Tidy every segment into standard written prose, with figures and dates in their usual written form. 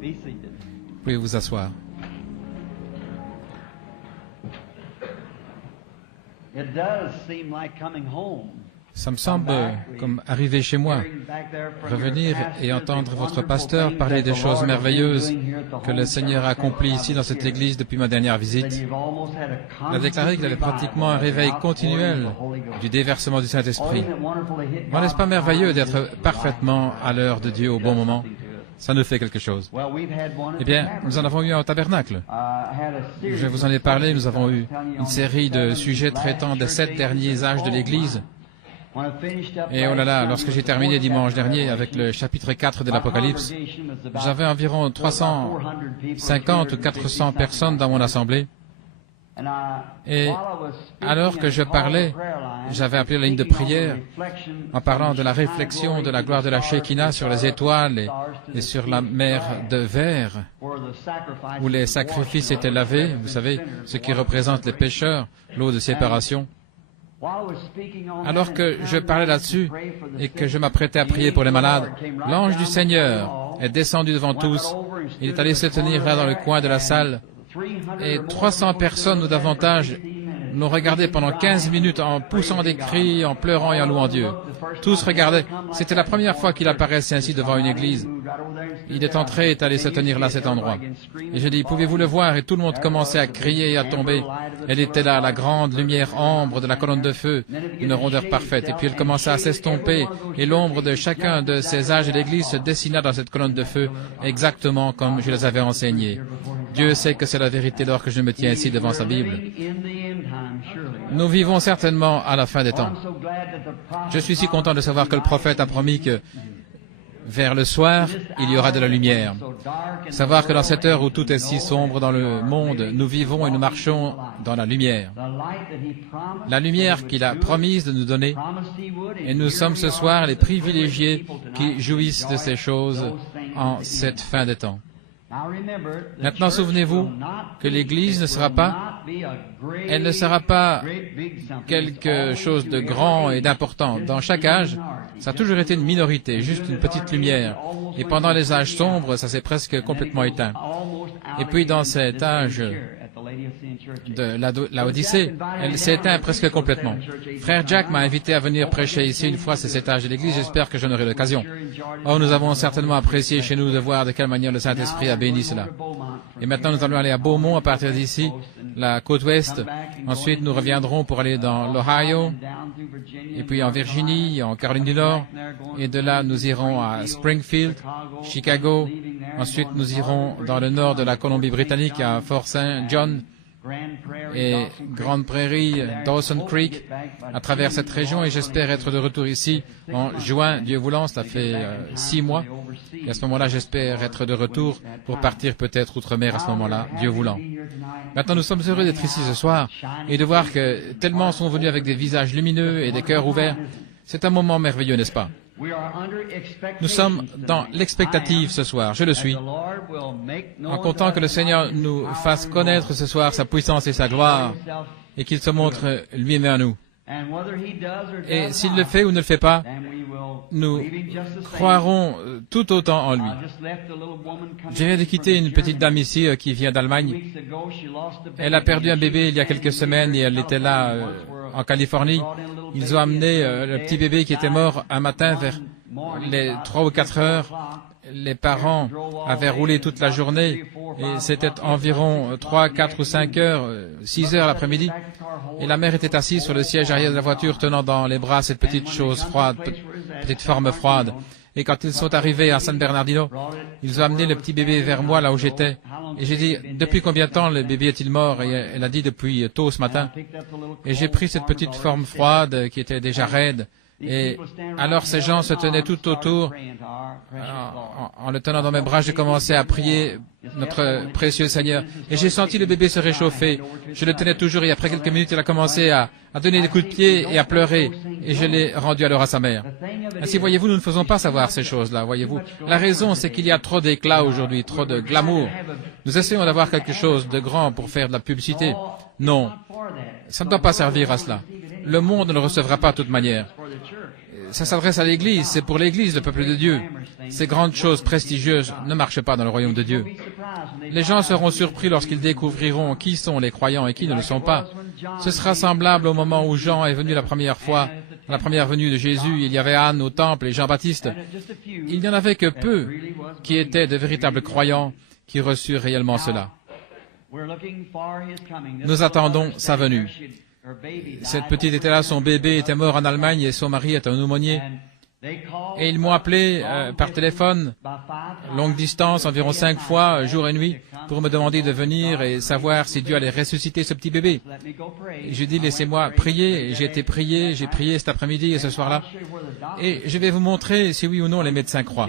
Vous pouvez vous asseoir. Ça me semble comme arriver chez moi, revenir et entendre votre pasteur parler des choses merveilleuses que le Seigneur a accomplies ici dans cette église depuis ma dernière visite. Il a déclaré qu'il avait pratiquement un réveil continuel du déversement du Saint-Esprit. N'est-ce pas merveilleux d'être parfaitement à l'heure de Dieu au bon moment? Ça nous fait quelque chose. Eh bien, nous en avons eu un au tabernacle. Je vous en ai parlé, nous avons eu une série de sujets traitant des 7 derniers âges de l'Église. Et oh là là, lorsque j'ai terminé dimanche dernier avec le chapitre 4 de l'Apocalypse, j'avais environ 350 ou 400 personnes dans mon assemblée. Et alors que je parlais, j'avais appelé la ligne de prière en parlant de la réflexion de la gloire de la Shekinah sur les étoiles et sur la mer de verre où les sacrifices étaient lavés, vous savez, ce qui représente les pécheurs, l'eau de séparation. Alors que je parlais là-dessus et que je m'apprêtais à prier pour les malades, l'ange du Seigneur est descendu devant tous. Il est allé se tenir là dans le coin de la salle et 300 personnes ou davantage l'ont regardé pendant 15 minutes en poussant des cris, en pleurant et en louant Dieu. Tous regardaient. C'était la première fois qu'il apparaissait ainsi devant une église. Il est entré et est allé se tenir là à cet endroit. Et je dis, pouvez-vous le voir? Et tout le monde commençait à crier et à tomber. Elle était là, la grande lumière ambre de la colonne de feu, une rondeur parfaite. Et puis elle commença à s'estomper, et l'ombre de chacun de ces âges de l'église se dessina dans cette colonne de feu, exactement comme je les avais enseignés. Dieu sait que c'est la vérité lorsque que je me tiens ici devant sa Bible. Nous vivons certainement à la fin des temps. Je suis si content de savoir que le prophète a promis que vers le soir, il y aura de la lumière. Savoir que dans cette heure où tout est si sombre dans le monde, nous vivons et nous marchons dans la lumière. La lumière qu'il a promise de nous donner. Et nous sommes ce soir les privilégiés qui jouissent de ces choses en cette fin des temps. Maintenant, souvenez-vous que l'Église ne sera pas, elle ne sera pas quelque chose de grand et d'important. Dans chaque âge, ça a toujours été une minorité, juste une petite lumière. Et pendant les âges sombres, ça s'est presque complètement éteint. Et puis dans cet âge de l'Odyssée, elle s'est éteinte presque complètement. Frère Jack m'a invité à venir prêcher ici une fois, c'est cet âge de l'Église, j'espère que j'en aurai l'occasion. Oh, nous avons certainement apprécié chez nous de voir de quelle manière le Saint-Esprit a béni cela. Et maintenant, nous allons aller à Beaumont à partir d'ici, la côte ouest. Ensuite, nous reviendrons pour aller dans l'Ohio, et puis en Virginie, en Caroline du Nord. Et de là, nous irons à Springfield, Chicago. Ensuite, nous irons dans le nord de la Colombie-Britannique, à Fort St. John et Grande Prairie, Dawson Creek, à travers cette région. Et j'espère être de retour ici en juin, Dieu voulant. Ça fait 6 mois. Et à ce moment-là, j'espère être de retour pour partir peut-être outre-mer à ce moment-là, Dieu voulant. Maintenant, nous sommes heureux d'être ici ce soir et de voir que tellement sont venus avec des visages lumineux et des cœurs ouverts. C'est un moment merveilleux, n'est-ce pas? Nous sommes dans l'expectative ce soir, je le suis, en comptant que le Seigneur nous fasse connaître ce soir sa puissance et sa gloire, et qu'il se montre lui-même à nous. Et s'il le fait ou ne le fait pas, nous croirons tout autant en lui. Je viens de quitter une petite dame ici qui vient d'Allemagne. Elle a perdu un bébé il y a quelques semaines et elle était là en Californie. Ils ont amené le petit bébé qui était mort un matin vers les 3 ou 4 heures. Les parents avaient roulé toute la journée et c'était environ 3, 4 ou 5 heures, 6 heures l'après-midi. Et la mère était assise sur le siège arrière de la voiture tenant dans les bras cette petite chose froide, petite forme froide. Et quand ils sont arrivés à San Bernardino, ils ont amené le petit bébé vers moi là où j'étais. Et j'ai dit, depuis combien de temps le bébé est-il mort? Et elle a dit, depuis tôt ce matin. Et j'ai pris cette petite forme froide qui était déjà raide. Et alors ces gens se tenaient tout autour. En le tenant dans mes bras, j'ai commencé à prier notre précieux Seigneur. Et j'ai senti le bébé se réchauffer. Je le tenais toujours et après quelques minutes, il a commencé à donner des coups de pied et à pleurer. Et je l'ai rendu alors à sa mère. Ainsi, voyez-vous, nous ne faisons pas savoir ces choses-là, voyez-vous. La raison, c'est qu'il y a trop d'éclat aujourd'hui, trop de glamour. Nous essayons d'avoir quelque chose de grand pour faire de la publicité. Non, ça ne doit pas servir à cela. Le monde ne le recevra pas de toute manière. Ça s'adresse à l'Église, c'est pour l'Église, le peuple de Dieu. ces grandes choses prestigieuses ne marchent pas dans le royaume de Dieu. Les gens seront surpris lorsqu'ils découvriront qui sont les croyants et qui ne le sont pas. Ce sera semblable au moment où Jean est venu la première fois, à la première venue de Jésus. Il y avait Anne au temple et Jean-Baptiste. Il n'y en avait que peu qui étaient de véritables croyants qui reçurent réellement cela. Nous attendons sa venue. Cette petite était là, son bébé était mort en Allemagne et son mari est un aumônier. Et ils m'ont appelé par téléphone, longue distance, environ 5 fois, jour et nuit, pour me demander de venir et savoir si Dieu allait ressusciter ce petit bébé. J'ai dit, laissez-moi prier. J'ai été prié, j'ai prié cet après-midi et ce soir-là. Et je vais vous montrer si oui ou non les médecins croient.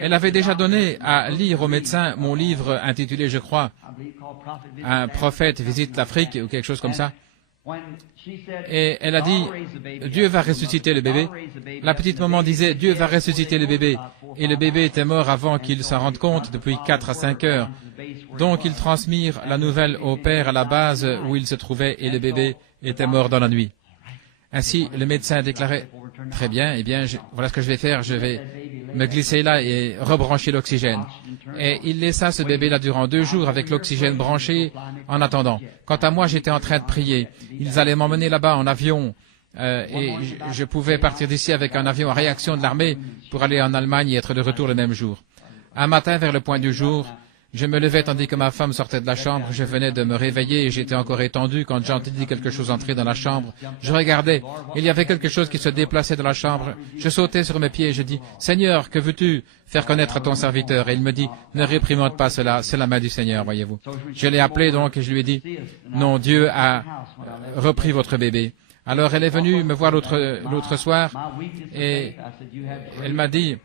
Elle avait déjà donné à lire aux médecins mon livre intitulé, je crois, Un prophète visite l'Afrique ou quelque chose comme ça. Et elle a dit, Dieu va ressusciter le bébé. La petite maman disait, Dieu va ressusciter le bébé. Et le bébé était mort avant qu'il s'en rende compte, depuis 4 à 5 heures. Donc ils transmirent la nouvelle au père à la base où il se trouvait et le bébé était mort dans la nuit. Ainsi, le médecin déclarait, très bien, eh bien, voilà ce que je vais faire, je vais me glisser là et rebrancher l'oxygène. Et il laissa ce bébé là durant 2 jours avec l'oxygène branché en attendant. Quant à moi, j'étais en train de prier. Ils allaient m'emmener là-bas en avion et je pouvais partir d'ici avec un avion à réaction de l'armée pour aller en Allemagne et être de retour le même jour. Un matin, vers le point du jour, je me levais tandis que ma femme sortait de la chambre. Je venais de me réveiller et j'étais encore étendu quand j'entendis quelque chose entrer dans la chambre. Je regardais. Il y avait quelque chose qui se déplaçait dans la chambre. Je sautais sur mes pieds et je dis, « Seigneur, que veux-tu faire connaître à ton serviteur ?» Et il me dit, « Ne réprimande pas cela, c'est la main du Seigneur, voyez-vous. » Je l'ai appelé donc et je lui ai dit, « Non, Dieu a repris votre bébé. » Alors elle est venue me voir l'autre soir et elle m'a dit,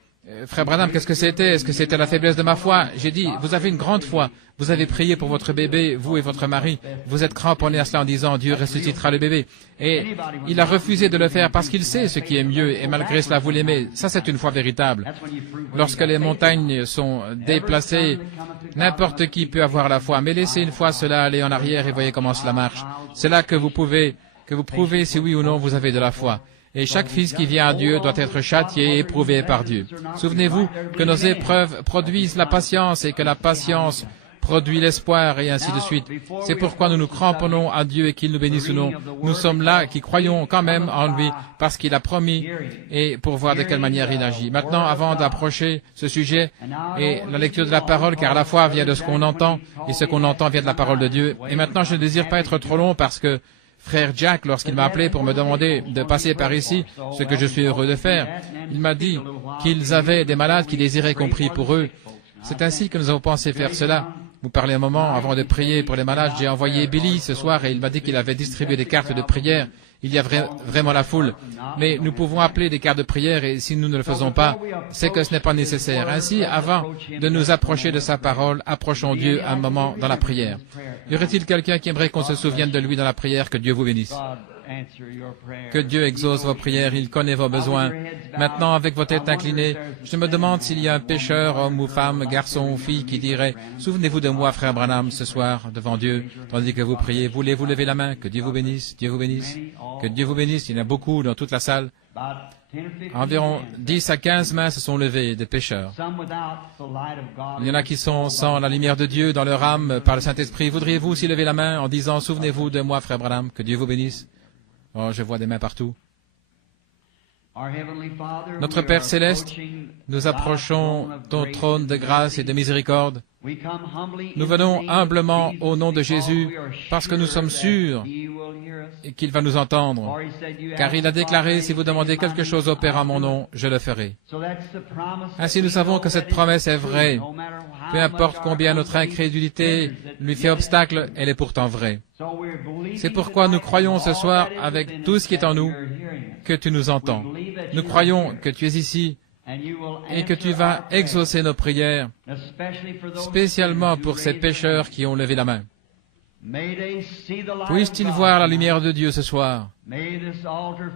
Frère Branham, qu'est-ce que c'était? Est-ce que c'était la faiblesse de ma foi? J'ai dit, vous avez une grande foi. Vous avez prié pour votre bébé, vous et votre mari. Vous êtes cramponné à cela en disant, Dieu ressuscitera le bébé. Et il a refusé de le faire parce qu'il sait ce qui est mieux et malgré cela vous l'aimez. Ça, c'est une foi véritable. Lorsque les montagnes sont déplacées, n'importe qui peut avoir la foi. Mais laissez une fois cela aller en arrière et voyez comment cela marche. C'est là que vous prouvez si oui ou non vous avez de la foi. Et chaque fils qui vient à Dieu doit être châtié et éprouvé par Dieu. Souvenez-vous que nos épreuves produisent la patience et que la patience produit l'espoir et ainsi de suite. C'est pourquoi nous nous cramponnons à Dieu et qu'il nous bénisse ou non. Nous sommes là qui croyons quand même en lui parce qu'il a promis et pour voir de quelle manière il agit. Maintenant, avant d'approcher ce sujet et la lecture de la parole, car la foi vient de ce qu'on entend et ce qu'on entend vient de la parole de Dieu. Et maintenant, je ne désire pas être trop long parce que Frère Jack, lorsqu'il m'a appelé pour me demander de passer par ici, ce que je suis heureux de faire, il m'a dit qu'ils avaient des malades qui désiraient qu'on prie pour eux. C'est ainsi que nous avons pensé faire cela. Vous parlez un moment avant de prier pour les malades. J'ai envoyé Billy ce soir et il m'a dit qu'il avait distribué des cartes de prière. Il y a vraiment la foule. Mais nous pouvons appeler des cartes de prière et si nous ne le faisons pas, c'est que ce n'est pas nécessaire. Ainsi, avant de nous approcher de sa parole, approchons Dieu un moment dans la prière. Y aurait-il quelqu'un qui aimerait qu'on se souvienne de lui dans la prière? Que Dieu vous bénisse. Que Dieu exauce vos prières, il connaît vos besoins. Maintenant, avec vos têtes inclinées, je me demande s'il y a un pécheur, homme ou femme, garçon ou fille, qui dirait « Souvenez-vous de moi, frère Branham, ce soir, devant Dieu, tandis que vous priez. Voulez-vous lever la main? Que Dieu vous bénisse, Dieu vous bénisse. Que Dieu vous bénisse. » Il y en a beaucoup dans toute la salle. Environ 10 à 15 mains se sont levées, des pécheurs. Il y en a qui sont sans la lumière de Dieu dans leur âme par le Saint-Esprit. Voudriez-vous aussi lever la main en disant « Souvenez-vous de moi, frère Branham, que Dieu vous bénisse. » Oh, je vois des mains partout. Notre Père Céleste, nous approchons ton trône de grâce et de miséricorde. Nous venons humblement au nom de Jésus parce que nous sommes sûrs qu'il va nous entendre. Car il a déclaré, si vous demandez quelque chose au Père en mon nom, je le ferai. Ainsi nous savons que cette promesse est vraie. Peu importe combien notre incrédulité lui fait obstacle, elle est pourtant vraie. C'est pourquoi nous croyons ce soir, avec tout ce qui est en nous, que tu nous entends. Nous croyons que tu es ici et que tu vas exaucer nos prières, spécialement pour ces pécheurs qui ont levé la main. Puisse-t-il voir la lumière de Dieu ce soir?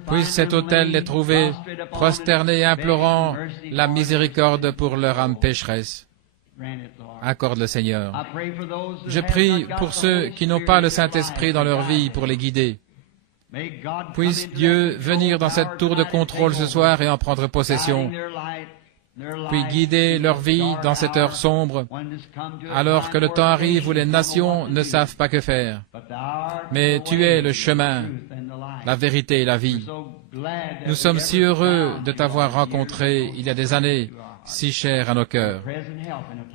Puisse cet autel les trouver prosternés et implorant la miséricorde pour leur âme pécheresse. Accorde le Seigneur. Je prie pour ceux qui n'ont pas le Saint-Esprit dans leur vie pour les guider. Puisse Dieu venir dans cette tour de contrôle ce soir et en prendre possession. puis guider leur vie dans cette heure sombre, alors que le temps arrive où les nations ne savent pas que faire. Mais tu es le chemin, la vérité et la vie. Nous sommes si heureux de t'avoir rencontré il y a des années, si cher à nos cœurs.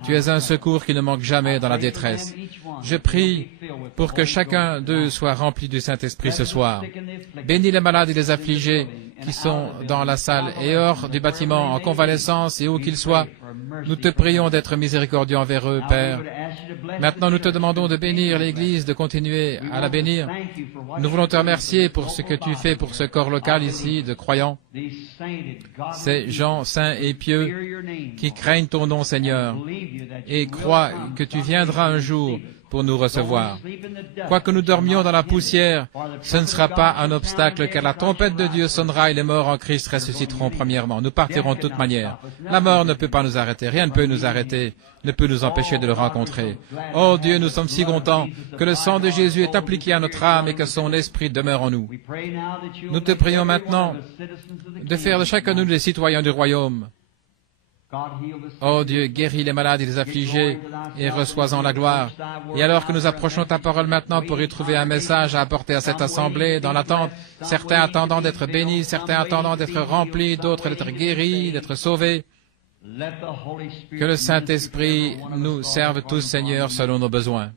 Tu es un secours qui ne manque jamais dans la détresse. Je prie pour que chacun d'eux soit rempli du Saint-Esprit ce soir. Bénis les malades et les affligés qui sont dans la salle et hors du bâtiment, en convalescence et où qu'ils soient. Nous te prions d'être miséricordieux envers eux, Père. Maintenant, nous te demandons de bénir l'Église, de continuer à la bénir. Nous voulons te remercier pour ce que tu fais pour ce corps local ici, de croyants, ces gens saints et pieux qui craignent ton nom, Seigneur, et croient que tu viendras un jour pour nous recevoir. Quoique nous dormions dans la poussière, ce ne sera pas un obstacle, car la trompette de Dieu sonnera et les morts en Christ ressusciteront premièrement. Nous partirons de toute manière. La mort ne peut pas nous arrêter, rien ne peut nous arrêter, ne peut nous empêcher de le rencontrer. Oh Dieu, nous sommes si contents que le sang de Jésus est appliqué à notre âme et que son esprit demeure en nous. Nous te prions maintenant de faire de chacun de nous des citoyens du royaume. Oh Dieu, guéris les malades et les affligés et reçois-en la gloire. Et alors que nous approchons ta parole maintenant pour y trouver un message à apporter à cette assemblée, dans l'attente, certains attendant d'être bénis, certains attendant d'être remplis, d'autres d'être guéris, d'être sauvés, que le Saint-Esprit nous serve tous, Seigneur, selon nos besoins.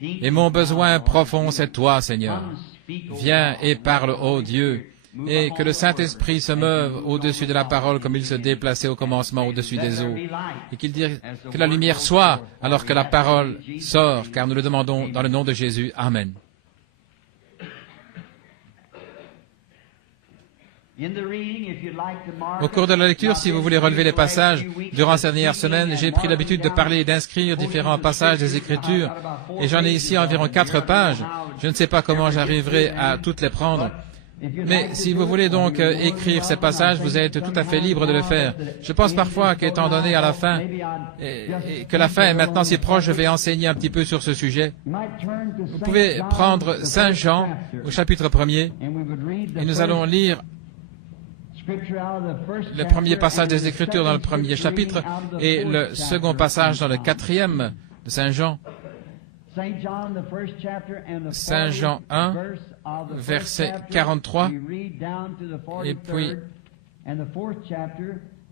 Et mon besoin profond, c'est toi, Seigneur. Viens et parle, ô Dieu, et que le Saint-Esprit se meuve au-dessus de la parole comme il se déplaçait au commencement au-dessus des eaux, et qu'il dise que la lumière soit alors que la parole sort, car nous le demandons dans le nom de Jésus. Amen. Au cours de la lecture, si vous voulez relever les passages, durant ces dernières semaines, j'ai pris l'habitude de parler et d'inscrire différents passages des Écritures, et j'en ai ici environ 4 pages. Je ne sais pas comment j'arriverai à toutes les prendre. Mais si vous voulez donc écrire ces passages, vous êtes tout à fait libre de le faire. Je pense parfois qu'étant donné à la fin, et que la fin est maintenant si proche, je vais enseigner un petit peu sur ce sujet. Vous pouvez prendre Saint Jean au chapitre 1er, et nous allons lire le premier passage des Écritures dans le premier chapitre, et le second passage dans le 4e de Saint Jean. Saint Jean 1, verset 43, et puis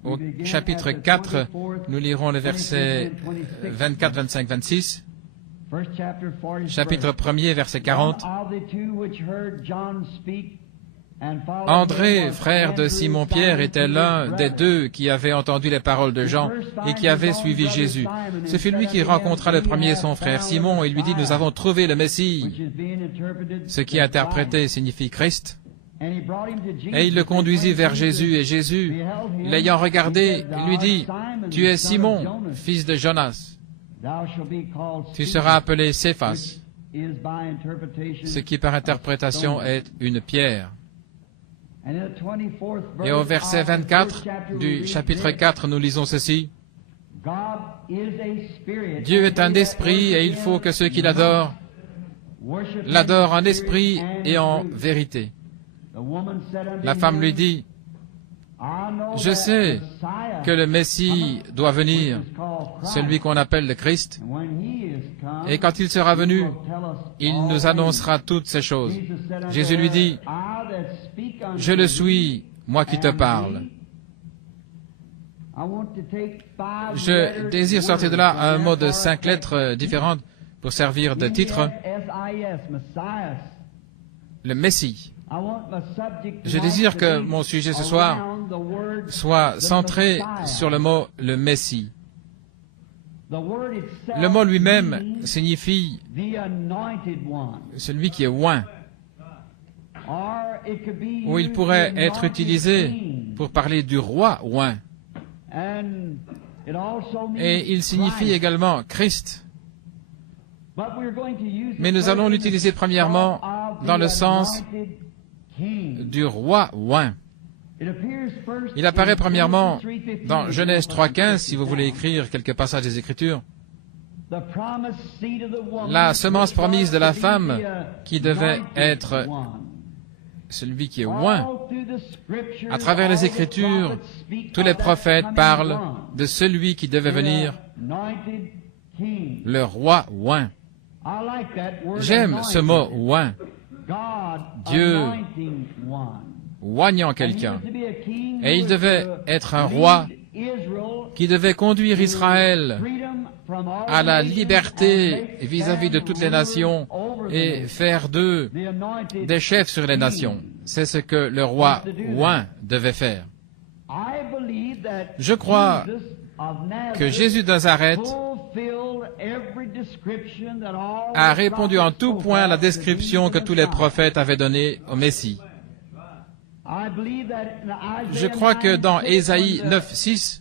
au chapitre 4, nous lirons les versets 24, 25, 26. Chapitre 1er, verset 40. André, frère de Simon-Pierre, était l'un des 2 qui avaient entendu les paroles de Jean et qui avaient suivi Jésus. Ce fut lui qui rencontra le premier son frère Simon et lui dit « Nous avons trouvé le Messie », ce qui interprété signifie Christ. Et il le conduisit vers Jésus, et Jésus, l'ayant regardé, lui dit « Tu es Simon, fils de Jonas. Tu seras appelé Céphas », ce qui par interprétation est une pierre. Et au verset 24 du chapitre 4, nous lisons ceci. Dieu est un esprit et il faut que ceux qui l'adorent en esprit et en vérité. La femme lui dit, je sais que le Messie doit venir, celui qu'on appelle le Christ, et quand il sera venu, il nous annoncera toutes ces choses. Jésus lui dit, je le suis, moi qui te parle. Je désire sortir de là un mot de 5 lettres différentes pour servir de titre. Le Messie. Je désire que mon sujet ce soir soit centré sur le mot « le Messie ». Le mot lui-même signifie celui qui est oint, ou il pourrait être utilisé pour parler du roi oint. Et il signifie également Christ. Mais nous allons l'utiliser premièrement dans le sens du roi oint. Il apparaît premièrement dans Genèse 3.15, si vous voulez écrire quelques passages des Écritures. La semence promise de la femme qui devait être celui qui est oint. À travers les Écritures, tous les prophètes parlent de celui qui devait venir, le roi oint. J'aime ce mot oint. Dieu oignant quelqu'un. Et il devait être un roi qui devait conduire Israël à la liberté vis-à-vis de toutes les nations et faire d'eux des chefs sur les nations. C'est ce que le roi oint devait faire. Je crois que Jésus de Nazareth a répondu en tout point à la description que tous les prophètes avaient donnée au Messie. Je crois que dans Ésaïe 9:6,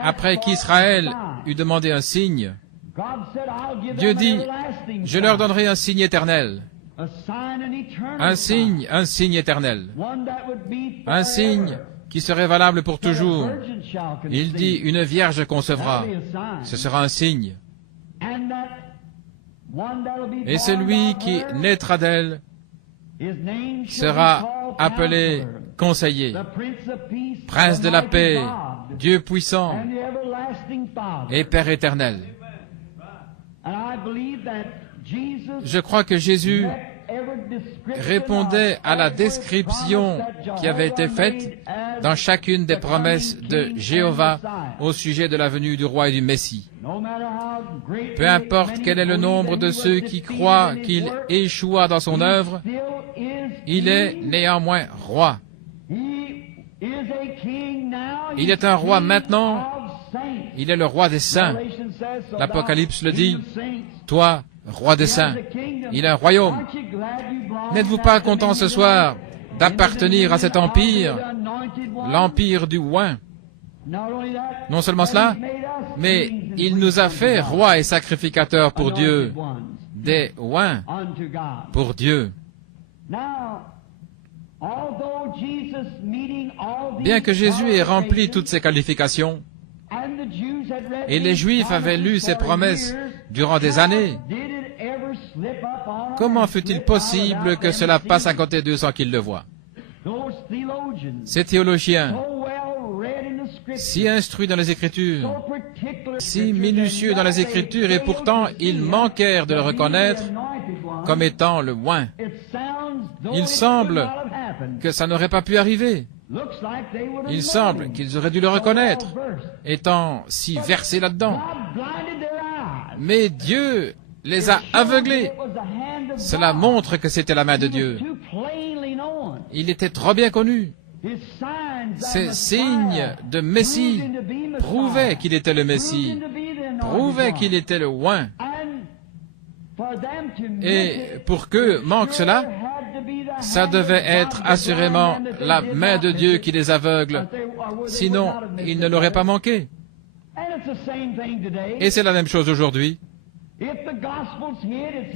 après qu'Israël eut demandé un signe, Dieu dit, « Je leur donnerai un signe éternel. » Un signe éternel. Un signe qui serait valable pour toujours. Il dit, « Une vierge concevra. » Ce sera un signe. Et celui qui naîtra d'elle sera appelé conseiller, prince de la paix, Dieu puissant et Père éternel. Je crois que Jésus répondait à la description qui avait été faite dans chacune des promesses de Jéhovah au sujet de la venue du roi et du Messie. Peu importe quel est le nombre de ceux qui croient qu'il échoua dans son œuvre, il est néanmoins roi. Il est un roi maintenant, il est le roi des saints. L'Apocalypse le dit, toi, roi des saints, il a un royaume. N'êtes-vous pas content ce soir d'appartenir à cet empire, l'empire du oint? Non seulement cela, mais il nous a fait rois et sacrificateurs pour Dieu, des oints pour Dieu. Bien que Jésus ait rempli toutes ces qualifications, et les Juifs avaient lu ses promesses durant des années, comment fut-il possible que cela passe à côté d'eux sans qu'ils le voient? Ces théologiens, si instruits dans les Écritures, si minutieux dans les Écritures, et pourtant ils manquèrent de le reconnaître comme étant le oint. Il semble que ça n'aurait pas pu arriver. Il semble qu'ils auraient dû le reconnaître, étant si versés là-dedans. Mais Dieu les a aveuglés. Cela montre que c'était la main de Dieu. Il était trop bien connu. Ces signes de Messie prouvaient qu'il était le Messie, prouvaient qu'il était le oint. Et pour qu'eux manquent cela, ça devait être assurément la main de Dieu qui les aveugle. Sinon, ils ne l'auraient pas manqué. Et c'est la même chose aujourd'hui.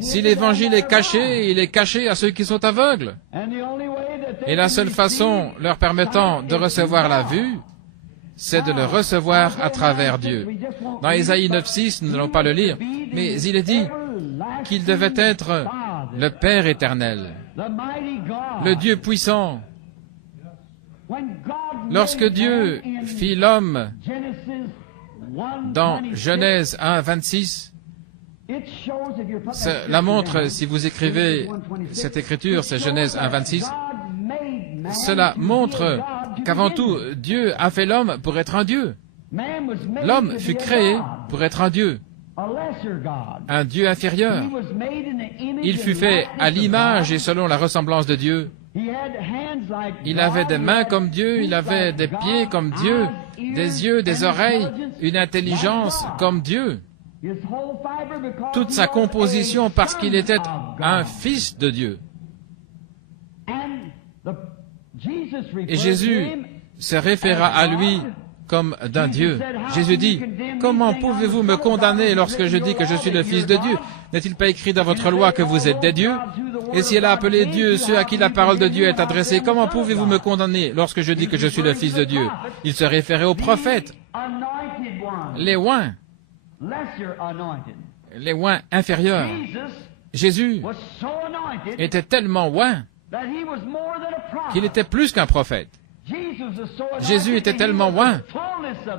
Si l'évangile est caché, il est caché à ceux qui sont aveugles. Et la seule façon leur permettant de recevoir la vue, c'est de le recevoir à travers Dieu. Dans Ésaïe 9:6, nous n'allons pas le lire, mais il est dit qu'il devait être le Père éternel, le Dieu puissant. Lorsque Dieu fit l'homme dans Genèse 1:26, cela montre, si vous écrivez cette écriture, c'est Genèse 1:26, cela montre qu'avant tout, Dieu a fait l'homme pour être un Dieu. L'homme fut créé pour être un Dieu inférieur. Il fut fait à l'image et selon la ressemblance de Dieu. Il avait des mains comme Dieu, il avait des pieds comme Dieu, des yeux, des oreilles, une intelligence comme Dieu. Toute sa composition parce qu'il était un fils de Dieu. Et Jésus se référa à lui comme d'un Dieu. Jésus dit, « Comment pouvez-vous me condamner lorsque je dis que je suis le Fils de Dieu? N'est-il pas écrit dans votre loi que vous êtes des dieux? Et si elle a appelé Dieu ceux à qui la parole de Dieu est adressée, comment pouvez-vous me condamner lorsque je dis que je suis le Fils de Dieu? » Il se référait aux prophètes, les oints inférieurs. Jésus était tellement oint qu'il était plus qu'un prophète. Jésus était tellement loin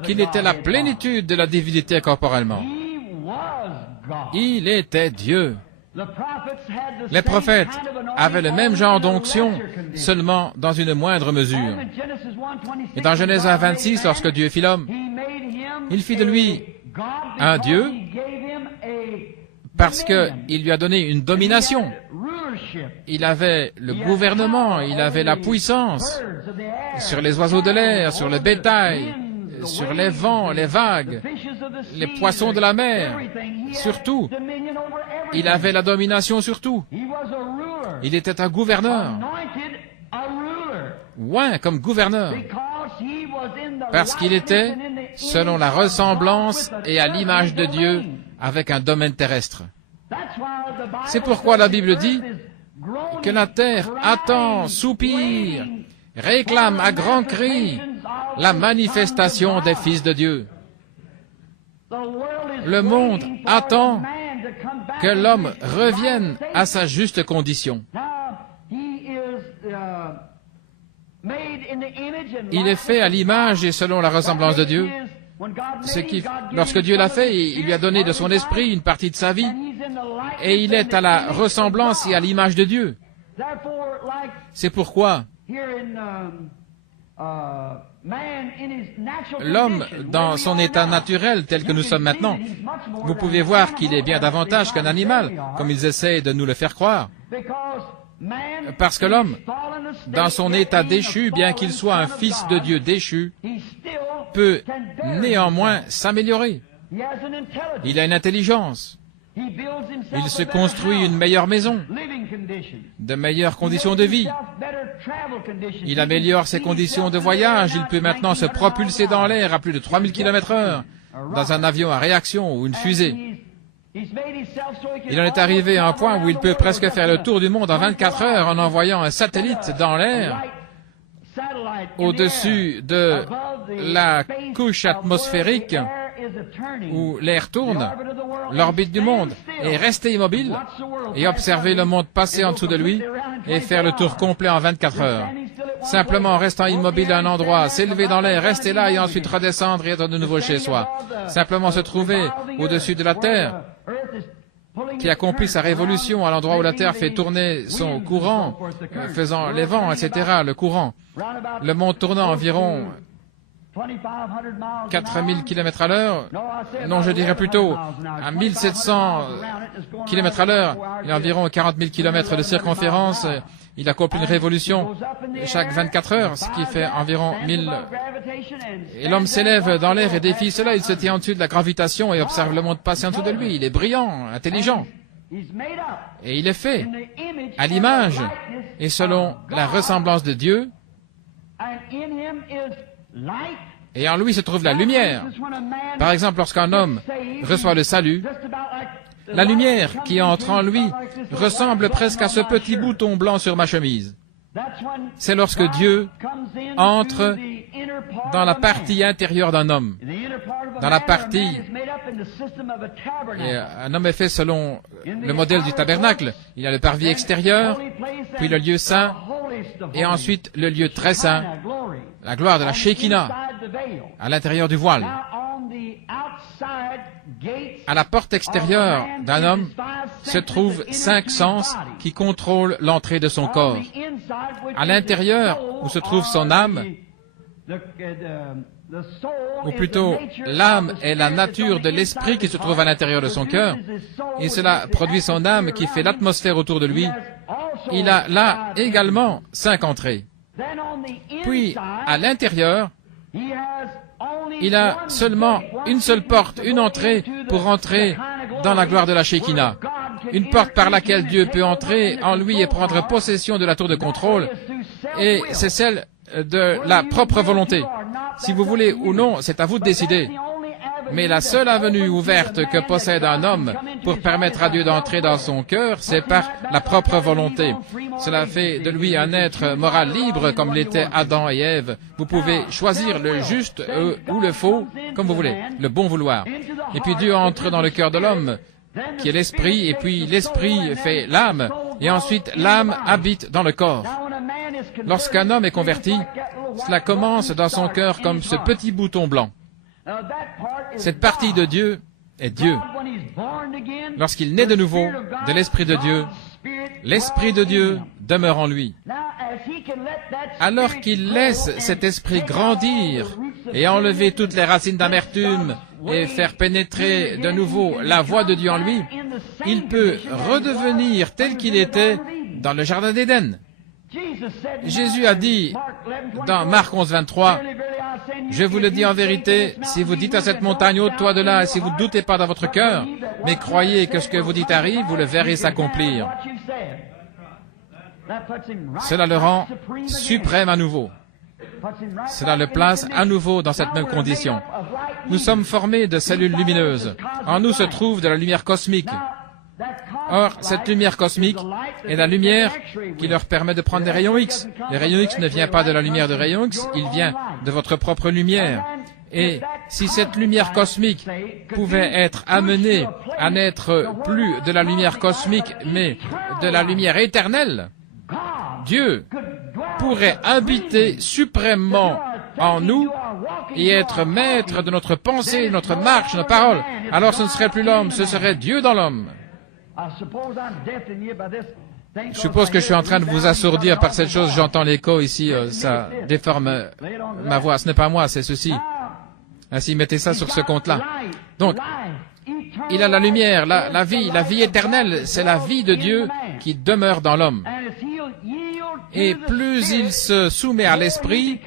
qu'il était la plénitude de la divinité corporellement. Il était Dieu. Les prophètes avaient le même genre d'onction, seulement dans une moindre mesure. Et dans Genèse 1:26, lorsque Dieu fit l'homme, il fit de lui un Dieu parce qu'il lui a donné une domination. Il avait le gouvernement, il avait la puissance sur les oiseaux de l'air, sur le bétail, sur les vents, les vagues, les poissons de la mer, surtout. Il avait la domination sur tout. Il était un gouverneur. Oint comme gouverneur. Parce qu'il était selon la ressemblance et à l'image de Dieu avec un domaine terrestre. C'est pourquoi la Bible dit que la terre attend, soupire, réclame à grands cris la manifestation des fils de Dieu. Le monde attend que l'homme revienne à sa juste condition. Il est fait à l'image et selon la ressemblance de Dieu. Lorsque Dieu l'a fait, il lui a donné de son esprit une partie de sa vie, et il est à la ressemblance et à l'image de Dieu. C'est pourquoi l'homme, dans son état naturel tel que nous sommes maintenant, vous pouvez voir qu'il est bien davantage qu'un animal, comme ils essaient de nous le faire croire. Parce que l'homme, dans son état déchu, bien qu'il soit un fils de Dieu déchu, peut néanmoins s'améliorer. Il a une intelligence. Il se construit une meilleure maison, de meilleures conditions de vie. Il améliore ses conditions de voyage. Il peut maintenant se propulser dans l'air à plus de 3000 km/h dans un avion à réaction ou une fusée. Il en est arrivé à un point où il peut presque faire le tour du monde en 24 heures en envoyant un satellite dans l'air au-dessus de la couche atmosphérique où l'air tourne, l'orbite du monde, et rester immobile et observer le monde passer en dessous de lui et faire le tour complet en 24 heures. Simplement en restant immobile à un endroit, s'élever dans l'air, rester là et ensuite redescendre et être de nouveau chez soi. Simplement se trouver au-dessus de la Terre, qui accomplit sa révolution à l'endroit où la Terre fait tourner son courant, faisant les vents, etc., le courant. Le monde tournant environ 4000 km à l'heure, non, je dirais plutôt à 1700 km à l'heure, il y a environ 40 000 km de circonférence, il accomplit une révolution chaque 24 heures, ce qui fait environ 1000. Et l'homme s'élève dans l'air et défie cela, il se tient au-dessus de la gravitation et observe le monde passer en dessous de lui, il est brillant, intelligent. Et il est fait à l'image et selon la ressemblance de Dieu, et en lui se trouve la lumière. Par exemple, lorsqu'un homme reçoit le salut, la lumière qui entre en lui ressemble presque à ce petit bouton blanc sur ma chemise. C'est lorsque Dieu entre dans la partie intérieure d'un homme. Dans la partie... Et un homme est fait selon le modèle du tabernacle. Il y a le parvis extérieur, puis le lieu saint, et ensuite le lieu très saint, la gloire de la Shekinah, à l'intérieur du voile. À la porte extérieure d'un homme se trouvent 5 sens qui contrôlent l'entrée de son corps. À l'intérieur, où se trouve son âme, ou plutôt l'âme est la nature de l'esprit qui se trouve à l'intérieur de son cœur, et cela produit son âme qui fait l'atmosphère autour de lui. Il a là également 5 entrées. Puis, à l'intérieur, il a seulement une seule porte, une entrée pour entrer dans la gloire de la Shekinah. Une porte par laquelle Dieu peut entrer en lui et prendre possession de la tour de contrôle, et c'est celle de la propre volonté. Si vous voulez ou non, c'est à vous de décider. Mais la seule avenue ouverte que possède un homme pour permettre à Dieu d'entrer dans son cœur, c'est par la propre volonté. Cela fait de lui un être moral libre comme l'étaient Adam et Ève. Vous pouvez choisir le juste ou le faux, comme vous voulez, le bon vouloir. Et puis Dieu entre dans le cœur de l'homme, qui est l'esprit, et puis l'esprit fait l'âme, Et ensuite, l'âme habite dans le corps. Lorsqu'un homme est converti, cela commence dans son cœur comme ce petit bouton blanc. Cette partie de Dieu est Dieu. Lorsqu'il naît de nouveau de l'Esprit de Dieu, l'Esprit de Dieu demeure en lui. Alors qu'il laisse cet esprit grandir et enlever toutes les racines d'amertume et faire pénétrer de nouveau la voix de Dieu en lui, il peut redevenir tel qu'il était dans le Jardin d'Éden. Jésus a dit dans Marc 11, 23, « Je vous le dis en vérité, si vous dites à cette montagne, ôte-toi de là, et si vous ne doutez pas dans votre cœur, mais croyez que ce que vous dites arrive, vous le verrez s'accomplir. » Cela le rend suprême à nouveau. Cela le place à nouveau dans cette même condition. Nous sommes formés de cellules lumineuses. En nous se trouve de la lumière cosmique. Or, cette lumière cosmique est la lumière qui leur permet de prendre des rayons X. Les rayons X ne viennent pas de la lumière de rayons X, il vient de votre propre lumière. Et si cette lumière cosmique pouvait être amenée à n'être plus de la lumière cosmique, mais de la lumière éternelle, Dieu pourrait habiter suprêmement en nous et être maître de notre pensée, de notre marche, de nos paroles. Alors ce ne serait plus l'homme, ce serait Dieu dans l'homme. Je suppose que je suis en train de vous assourdir par cette chose. J'entends l'écho ici, ça déforme ma voix. Ce n'est pas moi, c'est ceci. Ainsi, mettez ça sur ce compte-là. Donc, il a la lumière, la vie éternelle, c'est la vie de Dieu qui demeure dans l'homme. Et plus il se soumet à l'esprit,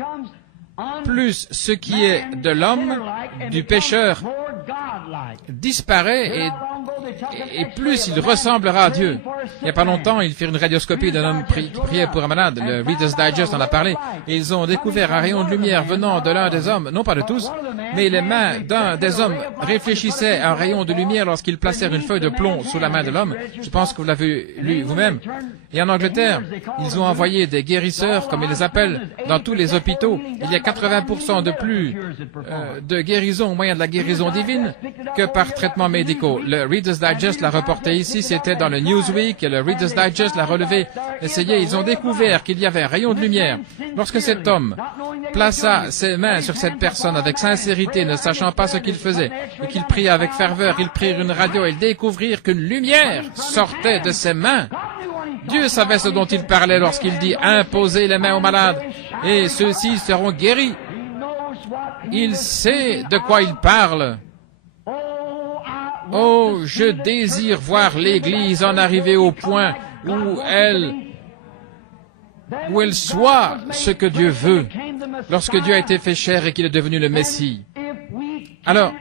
plus ce qui est de l'homme, du pécheur, disparaît et plus il ressemblera à Dieu. Il n'y a pas longtemps, ils firent une radioscopie d'un homme qui priait pour un malade. Le Reader's Digest en a parlé. Et ils ont découvert un rayon de lumière venant de l'un des hommes, non pas de tous, mais les mains d'un des hommes réfléchissaient à un rayon de lumière lorsqu'ils placèrent une feuille de plomb sous la main de l'homme. Je pense que vous l'avez lu vous-même. Et en Angleterre, ils ont envoyé des guérisseurs, comme ils les appellent, dans tous les hôpitaux. Il y a 80% de plus de guérison au moyen de la guérison divine que par traitements médicaux. Le Reader's Digest l'a reporté ici, c'était dans le Newsweek, et le Reader's Digest l'a relevé. Essayez, ils ont découvert qu'il y avait un rayon de lumière. Lorsque cet homme plaça ses mains sur cette personne avec sincérité, ne sachant pas ce qu'il faisait, et qu'il pria avec ferveur, ils prirent une radio et ils découvrirent qu'une lumière sortait de ses mains. Dieu savait ce dont il parlait lorsqu'il dit « Imposez les mains aux malades, et ceux-ci seront guéris ». Il sait de quoi il parle. Oh, je désire voir l'Église en arriver au point où elle soit ce que Dieu veut, lorsque Dieu a été fait chair et qu'il est devenu le Messie. Alors,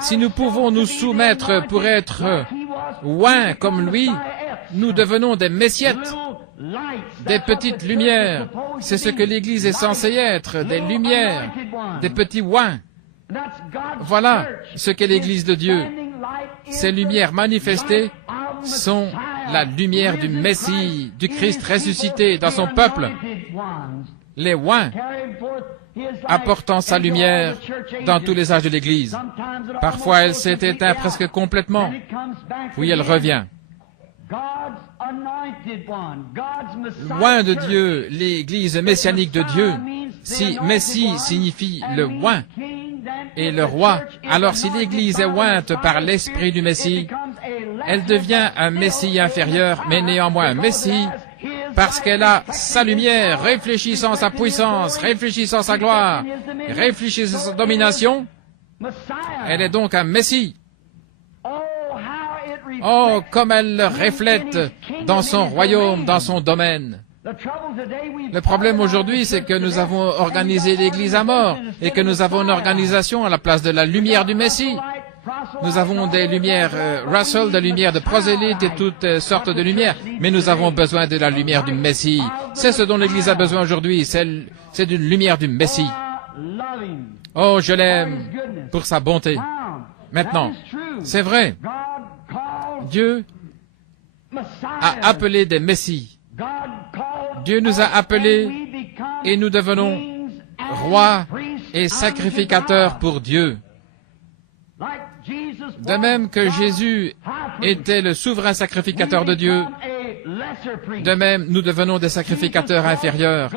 si nous pouvons nous soumettre pour être oints comme lui, nous devenons des messiettes, des petites lumières. C'est ce que l'Église est censée être, des lumières, des petits oints. Voilà ce qu'est l'Église de Dieu. Ces lumières manifestées sont la lumière du Messie, du Christ ressuscité dans son peuple. Les oints apportant sa lumière dans tous les âges de l'Église. Parfois, elle s'est éteinte presque complètement. Puis elle revient. Oint de Dieu, l'Église messianique de Dieu. Si Messie signifie le oint et le roi, alors si l'Église est ointe par l'Esprit du Messie, elle devient un Messie inférieur, mais néanmoins un Messie, parce qu'elle a sa lumière, réfléchissant sa puissance, réfléchissant sa gloire, réfléchissant sa domination. Elle est donc un Messie. Oh, comme elle le reflète dans son royaume, dans son domaine. Le problème aujourd'hui, c'est que nous avons organisé l'Église à mort et que nous avons une organisation à la place de la lumière du Messie. Nous avons des lumières Russell, des lumières de prosélytes et toutes sortes de lumières, mais nous avons besoin de la lumière du Messie. C'est ce dont l'Église a besoin aujourd'hui, c'est d'une lumière du Messie. Oh, je l'aime pour sa bonté. Maintenant, c'est vrai, Dieu a appelé des Messies. Dieu nous a appelés et nous devenons rois et sacrificateurs pour Dieu. De même que Jésus était le souverain sacrificateur de Dieu, De même, nous devenons des sacrificateurs inférieurs.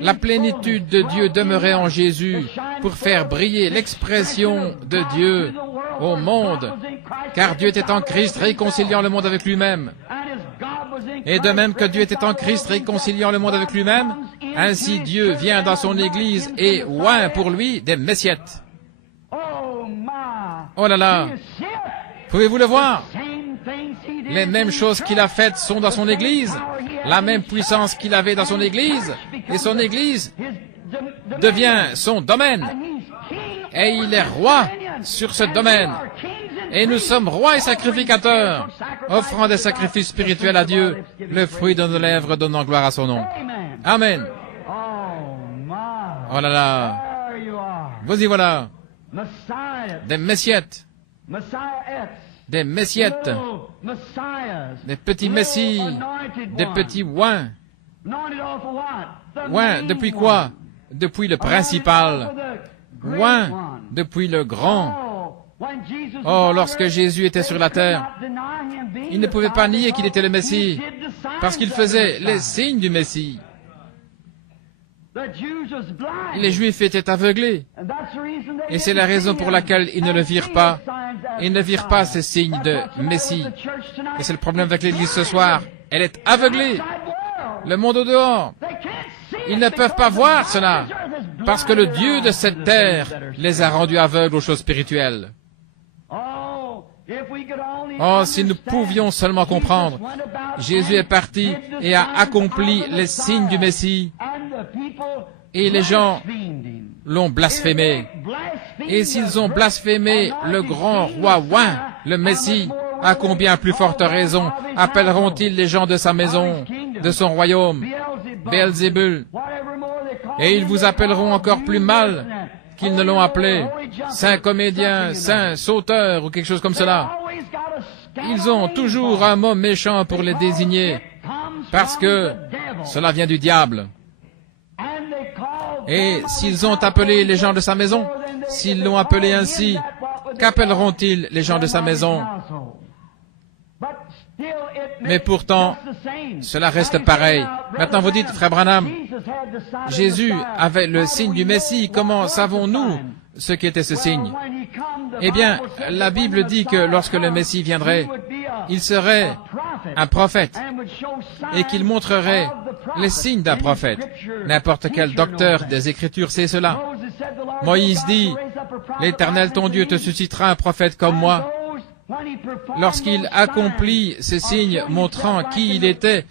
La plénitude de Dieu demeurait en Jésus pour faire briller l'expression de Dieu au monde, car Dieu était en Christ réconciliant le monde avec lui-même. Et de même que Dieu était en Christ réconciliant le monde avec lui-même, ainsi Dieu vient dans son Église et oint pour lui des messiettes. Oh là là! Pouvez-vous le voir? Les mêmes choses qu'il a faites sont dans son Église, la même puissance qu'il avait dans son Église, et son Église devient son domaine. Et il est roi sur ce domaine. Et nous sommes rois et sacrificateurs, offrant des sacrifices spirituels à Dieu, le fruit de nos lèvres donnant gloire à son nom. Amen. Oh là là. Vous y voilà. Des messiettes. Des messiettes. Des petits messies. Des petits oints. Oints, depuis quoi? Depuis le principal. Oints, depuis le grand. Oh, lorsque Jésus était sur la terre, il ne pouvait pas nier qu'il était le Messie, parce qu'il faisait les signes du Messie. Les Juifs étaient aveuglés, et c'est la raison pour laquelle ils ne le virent pas. Ils ne virent pas ces signes de Messie. Et c'est le problème avec l'Église ce soir. Elle est aveuglée. Le monde au dehors. Ils ne peuvent pas voir cela, parce que le Dieu de cette terre les a rendus aveugles aux choses spirituelles. Oh, si nous pouvions seulement comprendre. Jésus est parti et a accompli les signes du Messie, et les gens l'ont blasphémé. Et s'ils ont blasphémé le grand roi oint, le Messie, à combien plus forte raison appelleront-ils les gens de sa maison, de son royaume, Béelzébul? Et ils vous appelleront encore plus mal qu'ils ne l'ont appelé, saint comédien, saint sauteur ou quelque chose comme cela. Ils ont toujours un mot méchant pour les désigner, parce que cela vient du diable. Et s'ils ont appelé les gens de sa maison, s'ils l'ont appelé ainsi, qu'appelleront-ils les gens de sa maison? Mais pourtant, cela reste pareil. Maintenant vous dites, frère Branham, Jésus avait le signe du Messie, comment savons-nous ce qu'était ce signe? Eh bien, la Bible dit que lorsque le Messie viendrait, il serait un prophète et qu'il montrerait les signes d'un prophète. N'importe quel docteur des Écritures sait cela. Moïse dit, l'Éternel ton Dieu te suscitera un prophète comme moi. Lorsqu'il accomplit ces signes montrant qui il était,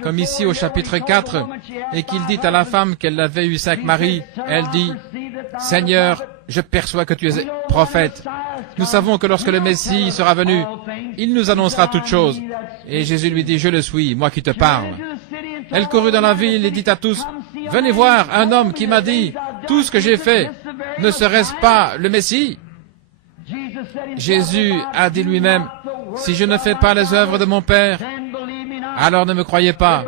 comme ici au chapitre 4, et qu'il dit à la femme qu'elle avait eu 5 maris, elle dit, « Seigneur, je perçois que tu es prophète. Nous savons que lorsque le Messie sera venu, il nous annoncera toutes choses. » Et Jésus lui dit, « Je le suis, moi qui te parle. » Elle courut dans la ville et dit à tous, « Venez voir un homme qui m'a dit, tout ce que j'ai fait, ne serait-ce pas le Messie ?» Jésus a dit lui-même, « Si je ne fais pas les œuvres de mon Père, alors ne me croyez pas.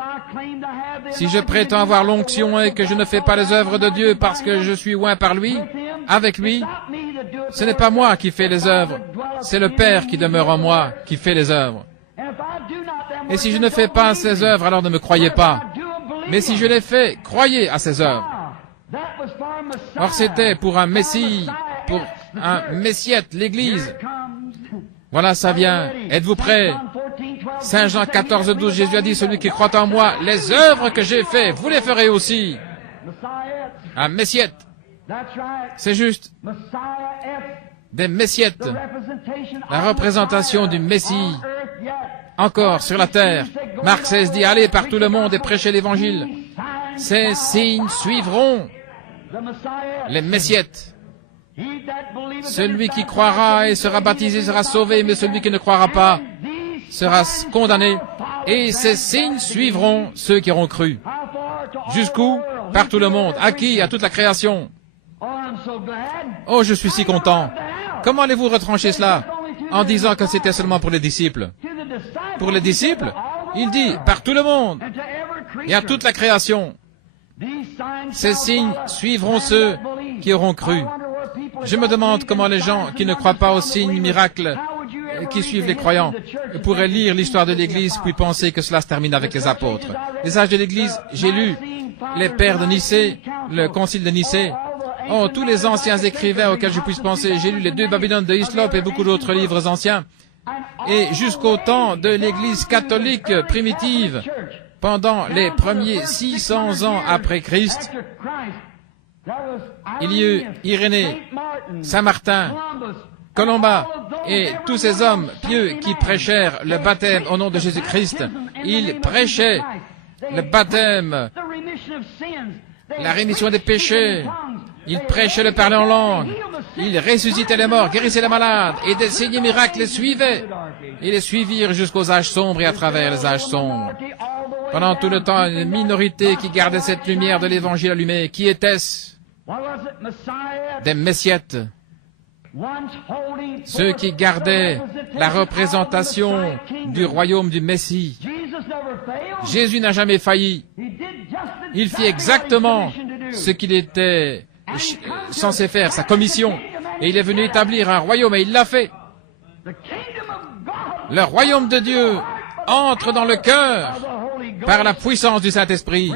Si je prétends avoir l'onction et que je ne fais pas les œuvres de Dieu parce que je suis oint par lui, avec lui, ce n'est pas moi qui fais les œuvres, c'est le Père qui demeure en moi qui fait les œuvres. Et si je ne fais pas ces œuvres, alors ne me croyez pas. Mais si je les fais, croyez à ces œuvres. » Or c'était pour un Messie, pour un Messiette, l'Église. Voilà, ça vient. Êtes-vous prêts? Saint Jean 14, 12, Jésus a dit, celui qui croit en moi, les œuvres que j'ai faites, vous les ferez aussi. Un Messiette. C'est juste. Des Messiettes. La représentation du Messie. Encore sur la terre. Marc 16 dit, allez par tout le monde et prêchez l'Évangile. Ces signes suivront les Messiettes. Celui qui croira et sera baptisé sera sauvé, mais celui qui ne croira pas sera condamné. Et ces signes suivront ceux qui auront cru. Jusqu'où? Par tout le monde. À qui? À toute la création. Oh, je suis si content. Comment allez-vous retrancher cela? En disant que c'était seulement pour les disciples. Pour les disciples, il dit par tout le monde et à toute la création. Ces signes suivront ceux qui auront cru. Je me demande comment les gens qui ne croient pas aux signes miracles qui suivent les croyants pourraient lire l'histoire de l'Église puis penser que cela se termine avec les apôtres. Les âges de l'Église, j'ai lu les pères de Nicée, le concile de Nicée. Oh, tous les anciens écrivains auxquels je puisse penser. J'ai lu les 2 Babylones de Hislop et beaucoup d'autres livres anciens. Et jusqu'au temps de l'Église catholique primitive, pendant les premiers 600 ans après Christ, il y eut Irénée, Saint Martin, Colomba et tous ces hommes pieux qui prêchèrent le baptême au nom de Jésus-Christ. Ils prêchaient le baptême, la rémission des péchés. Ils prêchaient le parler en langue. Ils ressuscitaient les morts, guérissaient les malades, et des signes et miracles les suivaient. Ils les suivirent jusqu'aux âges sombres et à travers les âges sombres. Pendant tout le temps, une minorité qui gardait cette lumière de l'Évangile allumée. Qui était-ce? Des messiètes. Ceux qui gardaient la représentation du royaume du Messie. Jésus n'a jamais failli. Il fit exactement ce qu'il était censé faire, sa commission. Et il est venu établir un royaume et il l'a fait. Le royaume de Dieu entre dans le cœur par la puissance du Saint-Esprit.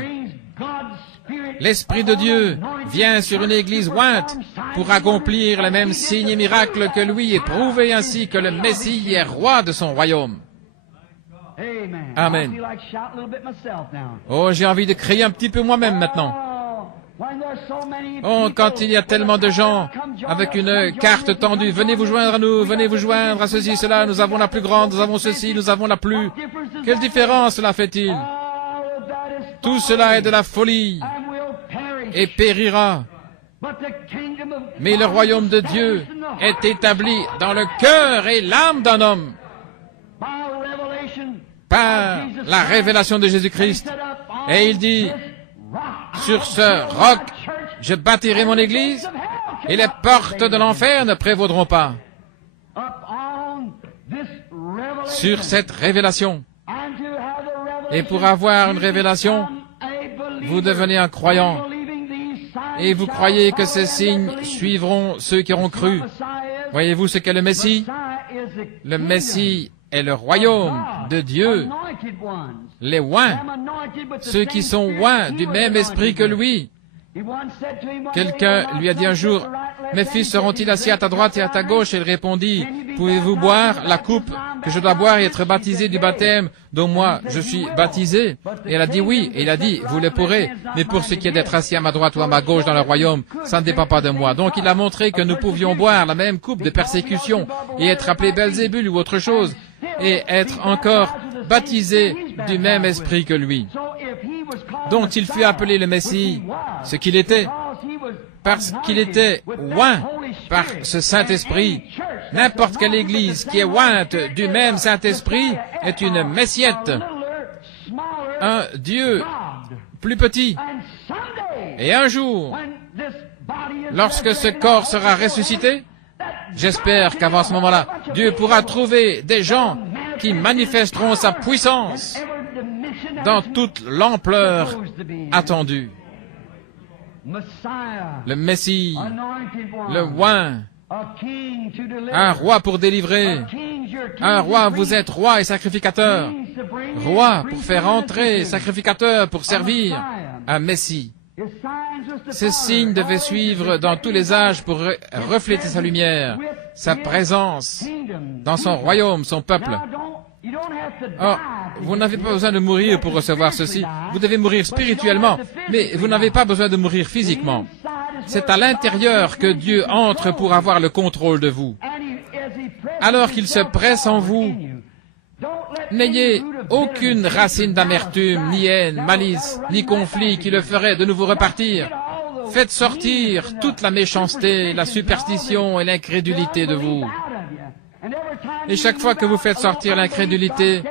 L'Esprit de Dieu vient sur une église ointe pour accomplir les mêmes signes et miracles que lui et prouver ainsi que le Messie est roi de son royaume. Amen. Oh, j'ai envie de crier un petit peu moi-même maintenant. Oh, quand il y a tellement de gens avec une carte tendue, venez vous joindre à nous, venez vous joindre à ceci, cela, nous avons la plus grande, nous avons ceci, nous avons la plus. Quelle différence cela fait-il? Tout cela est de la folie et périra. Mais le royaume de Dieu est établi dans le cœur et l'âme d'un homme par la révélation de Jésus-Christ. Et il dit, sur ce roc, je bâtirai mon église et les portes de l'enfer ne prévaudront pas. Sur cette révélation. Et pour avoir une révélation, vous devenez un croyant. Et vous croyez que ces signes suivront ceux qui auront cru. Voyez-vous ce qu'est le Messie? Le Messie est le royaume de Dieu. Les oints, ceux qui sont oints du même esprit que lui. Quelqu'un lui a dit un jour, « Mes fils seront-ils assis à ta droite et à ta gauche ?» Et il répondit, « Pouvez-vous boire la coupe que je dois boire et être baptisé du baptême dont moi je suis baptisé ?» Et elle a dit oui, et il a dit, « Vous le pourrez, mais pour ce qui est d'être assis à ma droite ou à ma gauche dans le royaume, ça ne dépend pas de moi. » Donc il a montré que nous pouvions boire la même coupe de persécution et être appelé Belzébul ou autre chose, et être encore baptisé du même esprit que lui. Dont il fut appelé le Messie, ce qu'il était, parce qu'il était oint par ce Saint-Esprit. N'importe quelle église qui est ointe du même Saint-Esprit est une messiette, un Dieu plus petit. Et un jour, lorsque ce corps sera ressuscité, j'espère qu'avant ce moment-là, Dieu pourra trouver des gens qui manifesteront sa puissance dans toute l'ampleur attendue. Le Messie, le oint, un roi pour délivrer, un roi, vous êtes roi et sacrificateur, roi pour faire entrer, sacrificateur pour servir, un Messie. Ces signes devaient suivre dans tous les âges pour refléter sa lumière, sa présence dans son royaume, son peuple. Or, vous n'avez pas besoin de mourir pour recevoir ceci. Vous devez mourir spirituellement, mais vous n'avez pas besoin de mourir physiquement. C'est à l'intérieur que Dieu entre pour avoir le contrôle de vous. Alors qu'il se presse en vous, n'ayez aucune racine d'amertume, ni haine, malice, ni conflit qui le ferait de nouveau repartir. Faites sortir toute la méchanceté, la superstition et l'incrédulité de vous. Et chaque fois que vous faites sortir l'incrédulité,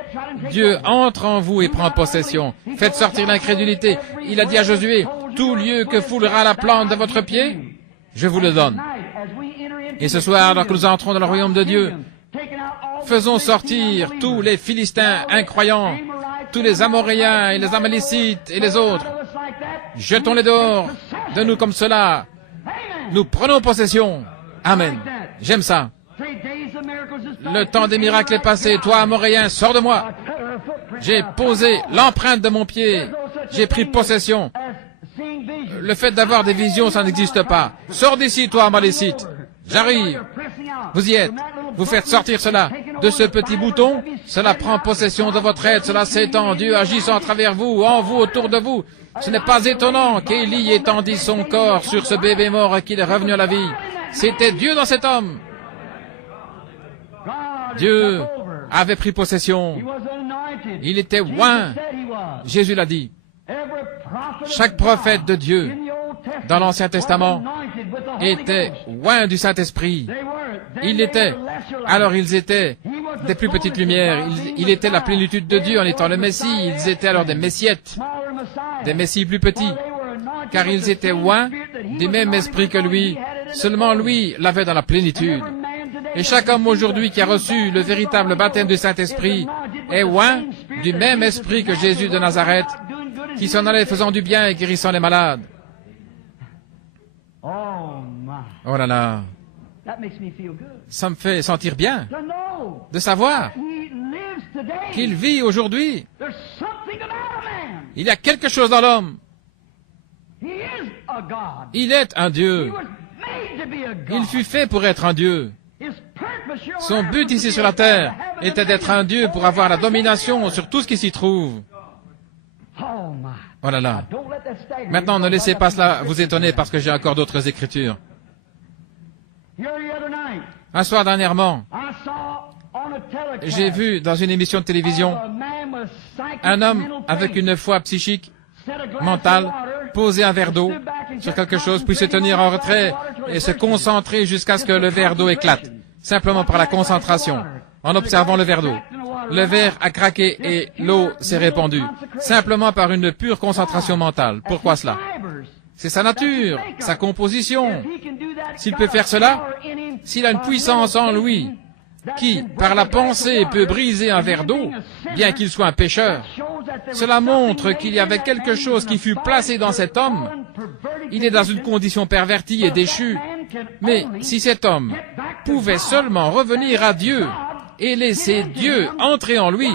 Dieu entre en vous et prend possession. Faites sortir l'incrédulité. Il a dit à Josué, « Tout lieu que foulera la plante de votre pied, je vous le donne. » Et ce soir, alors que nous entrons dans le royaume de Dieu, faisons sortir tous les Philistins incroyants, tous les Amoréens et les Amalécites et les autres. Jetons-les dehors de nous comme cela. Nous prenons possession. Amen. J'aime ça. Le temps des miracles est passé. Toi, Amoréen, sors de moi. J'ai posé l'empreinte de mon pied. J'ai pris possession. Le fait d'avoir des visions, ça n'existe pas. Sors d'ici, toi, Malécite. J'arrive. Vous y êtes. Vous faites sortir cela de ce petit bouton. Cela prend possession de votre être. Cela s'étend. Dieu agissant à travers vous, en vous, autour de vous. Ce n'est pas étonnant qu'Élie étendit son corps sur ce bébé mort et qu'il est revenu à la vie. C'était Dieu dans cet homme. Dieu avait pris possession. Il était oint. Jésus l'a dit. Chaque prophète de Dieu dans l'Ancien Testament était oint du Saint-Esprit. Alors ils étaient des plus petites lumières. Il était la plénitude de Dieu en étant le Messie. Ils étaient alors des Messiettes, des Messies plus petits, car ils étaient oints du même esprit que lui. Seulement lui l'avait dans la plénitude. Et chaque homme aujourd'hui qui a reçu le véritable baptême du Saint-Esprit est oint du même esprit que Jésus de Nazareth, qui s'en allait faisant du bien et guérissant les malades. Oh là là, ça me fait sentir bien de savoir qu'il vit aujourd'hui. Il y a quelque chose dans l'homme. Il est un Dieu. Il fut fait pour être un Dieu. Son but ici sur la terre était d'être un Dieu pour avoir la domination sur tout ce qui s'y trouve. Oh là là. Maintenant, ne laissez pas cela vous étonner parce que j'ai encore d'autres écritures. Un soir dernièrement, j'ai vu dans une émission de télévision un homme avec une foi psychique, mentale, poser un verre d'eau sur quelque chose, puis se tenir en retrait et se concentrer jusqu'à ce que le verre d'eau éclate, simplement par la concentration, en observant le verre d'eau. Le verre a craqué et l'eau s'est répandue, simplement par une pure concentration mentale. Pourquoi cela? C'est sa nature, sa composition. S'il peut faire cela, s'il a une puissance en lui, qui, par la pensée, peut briser un verre d'eau, bien qu'il soit un pécheur, cela montre qu'il y avait quelque chose qui fut placé dans cet homme. Il est dans une condition pervertie et déchue. Mais si cet homme pouvait seulement revenir à Dieu et laisser Dieu entrer en lui,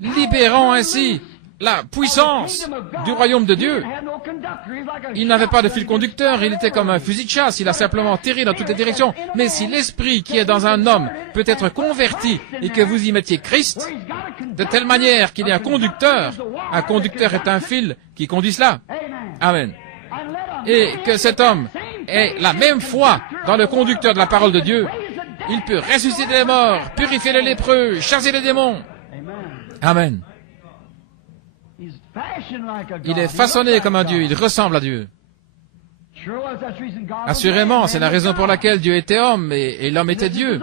libérant ainsi la puissance du royaume de Dieu. Il n'avait pas de fil conducteur, il était comme un fusil de chasse, il a simplement tiré dans toutes les directions. Mais si l'esprit qui est dans un homme peut être converti et que vous y mettiez Christ, de telle manière qu'il y ait un conducteur est un fil qui conduit cela. Amen. Et que cet homme ait la même foi dans le conducteur de la parole de Dieu, il peut ressusciter les morts, purifier les lépreux, chasser les démons. Amen. Il est façonné comme un Dieu, il ressemble à Dieu. Assurément, c'est la raison pour laquelle Dieu était homme et l'homme était Dieu.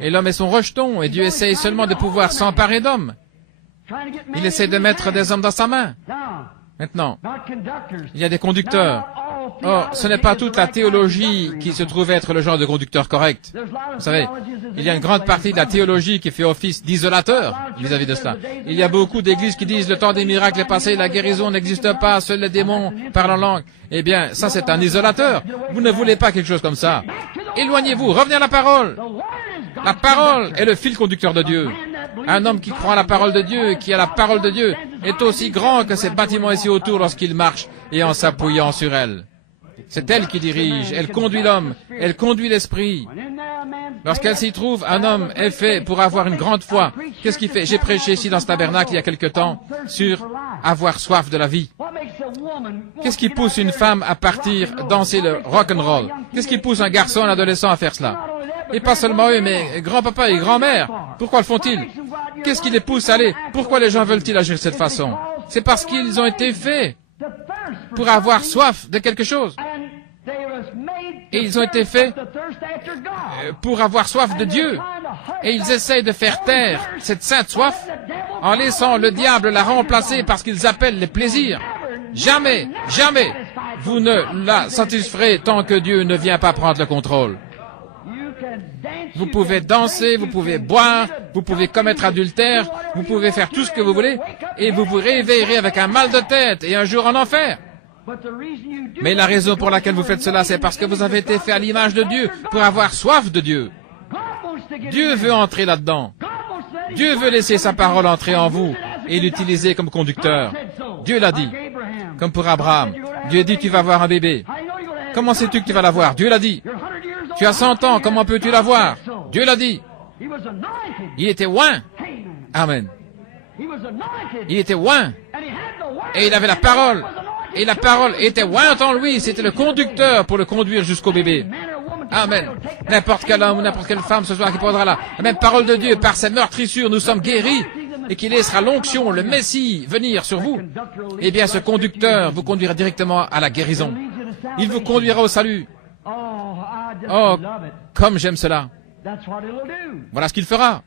Et l'homme est son rejeton et Dieu essaye seulement de pouvoir s'emparer d'hommes. Il essaie de mettre des hommes dans sa main. Maintenant, il y a des conducteurs. Or, ce n'est pas toute la théologie qui se trouve être le genre de conducteur correct. Vous savez, il y a une grande partie de la théologie qui fait office d'isolateur vis-à-vis de cela. Il y a beaucoup d'églises qui disent le temps des miracles est passé, la guérison n'existe pas, seuls les démons parlent en langue. Eh bien, ça c'est un isolateur. Vous ne voulez pas quelque chose comme ça. Éloignez-vous, revenez à la parole. La parole est le fil conducteur de Dieu. Un homme qui croit à la parole de Dieu, qui a la parole de Dieu, est aussi grand que ces bâtiments ici autour lorsqu'il marche et en s'appuyant sur elle. C'est elle qui dirige, elle conduit l'homme, elle conduit l'esprit. Lorsqu'elle s'y trouve, un homme est fait pour avoir une grande foi. Qu'est-ce qu'il fait? J'ai prêché ici dans ce tabernacle il y a quelque temps sur avoir soif de la vie. Qu'est-ce qui pousse une femme à partir danser le rock'n'roll? Qu'est-ce qui pousse un garçon, un adolescent à faire cela? Et pas seulement eux, mais grand-papa et grand-mère. Pourquoi le font-ils? Qu'est-ce qui les pousse à aller? Pourquoi les gens veulent-ils agir de cette façon? C'est parce qu'ils ont été faits pour avoir soif de quelque chose. Et ils ont été faits pour avoir soif de Dieu. Et ils essayent de faire taire cette sainte soif en laissant le diable la remplacer par ce qu'ils appellent les plaisirs. Jamais, jamais vous ne la satisferez tant que Dieu ne vient pas prendre le contrôle. Vous pouvez danser, vous pouvez boire, vous pouvez commettre adultère, vous pouvez faire tout ce que vous voulez, et vous vous réveillerez avec un mal de tête et un jour en enfer. Mais la raison pour laquelle vous faites cela, c'est parce que vous avez été fait à l'image de Dieu, pour avoir soif de Dieu. Dieu veut entrer là-dedans. Dieu veut laisser sa parole entrer en vous et l'utiliser comme conducteur. Dieu l'a dit. Comme pour Abraham. Dieu dit, tu vas avoir un bébé. Comment sais-tu que tu vas l'avoir? Dieu l'a dit. Tu as 100 ans, comment peux-tu l'avoir? Dieu l'a dit. Il était oint. Amen. Il était oint. Et il avait la parole. Et la parole était ointe en lui. C'était le conducteur pour le conduire jusqu'au bébé. Amen. N'importe quel homme ou n'importe quelle femme ce soir qui prendra la même parole de Dieu, par ses meurtrissures, nous sommes guéris, et qui laissera l'onction, le Messie, venir sur vous, eh bien ce conducteur vous conduira directement à la guérison. Il vous conduira au salut. Oh, comme j'aime cela. Voilà ce qu'il fera.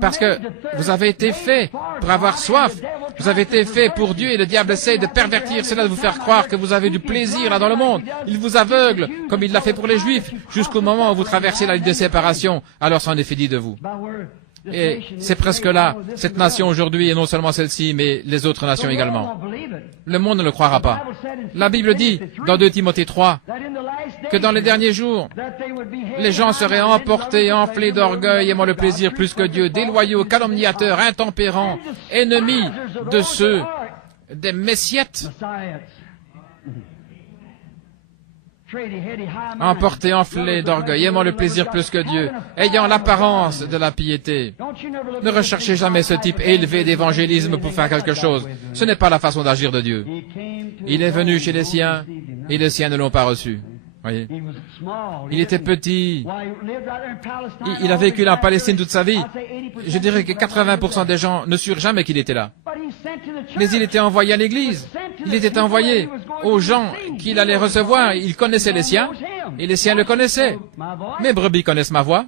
Parce que vous avez été fait pour avoir soif. Vous avez été fait pour Dieu et le diable essaye de pervertir cela, de vous faire croire que vous avez du plaisir là dans le monde. Il vous aveugle, comme il l'a fait pour les Juifs, jusqu'au moment où vous traversez la ligne de séparation. Alors c'en est fini de vous. Et c'est presque là, cette nation aujourd'hui, et non seulement celle-ci, mais les autres nations également. Le monde ne le croira pas. La Bible dit, dans 2 Timothée 3, que dans les derniers jours, les gens seraient emportés, enflés d'orgueil, aimant le plaisir plus que Dieu, déloyaux, calomniateurs, intempérants, ennemis de ceux, des messiettes, emportés, enflés d'orgueil, aimant le plaisir plus que Dieu, ayant l'apparence de la piété. Ne recherchez jamais ce type élevé d'évangélisme pour faire quelque chose. Ce n'est pas la façon d'agir de Dieu. Il est venu chez les siens, et les siens ne l'ont pas reçu. Voyez. Il était petit. Il a vécu en Palestine toute sa vie. Je dirais que 80% des gens ne surent jamais qu'il était là. Mais il était envoyé à l'église. Il était envoyé aux gens qu'il allait recevoir. Il connaissait les siens, et les siens le connaissaient. Mes brebis connaissent ma voix.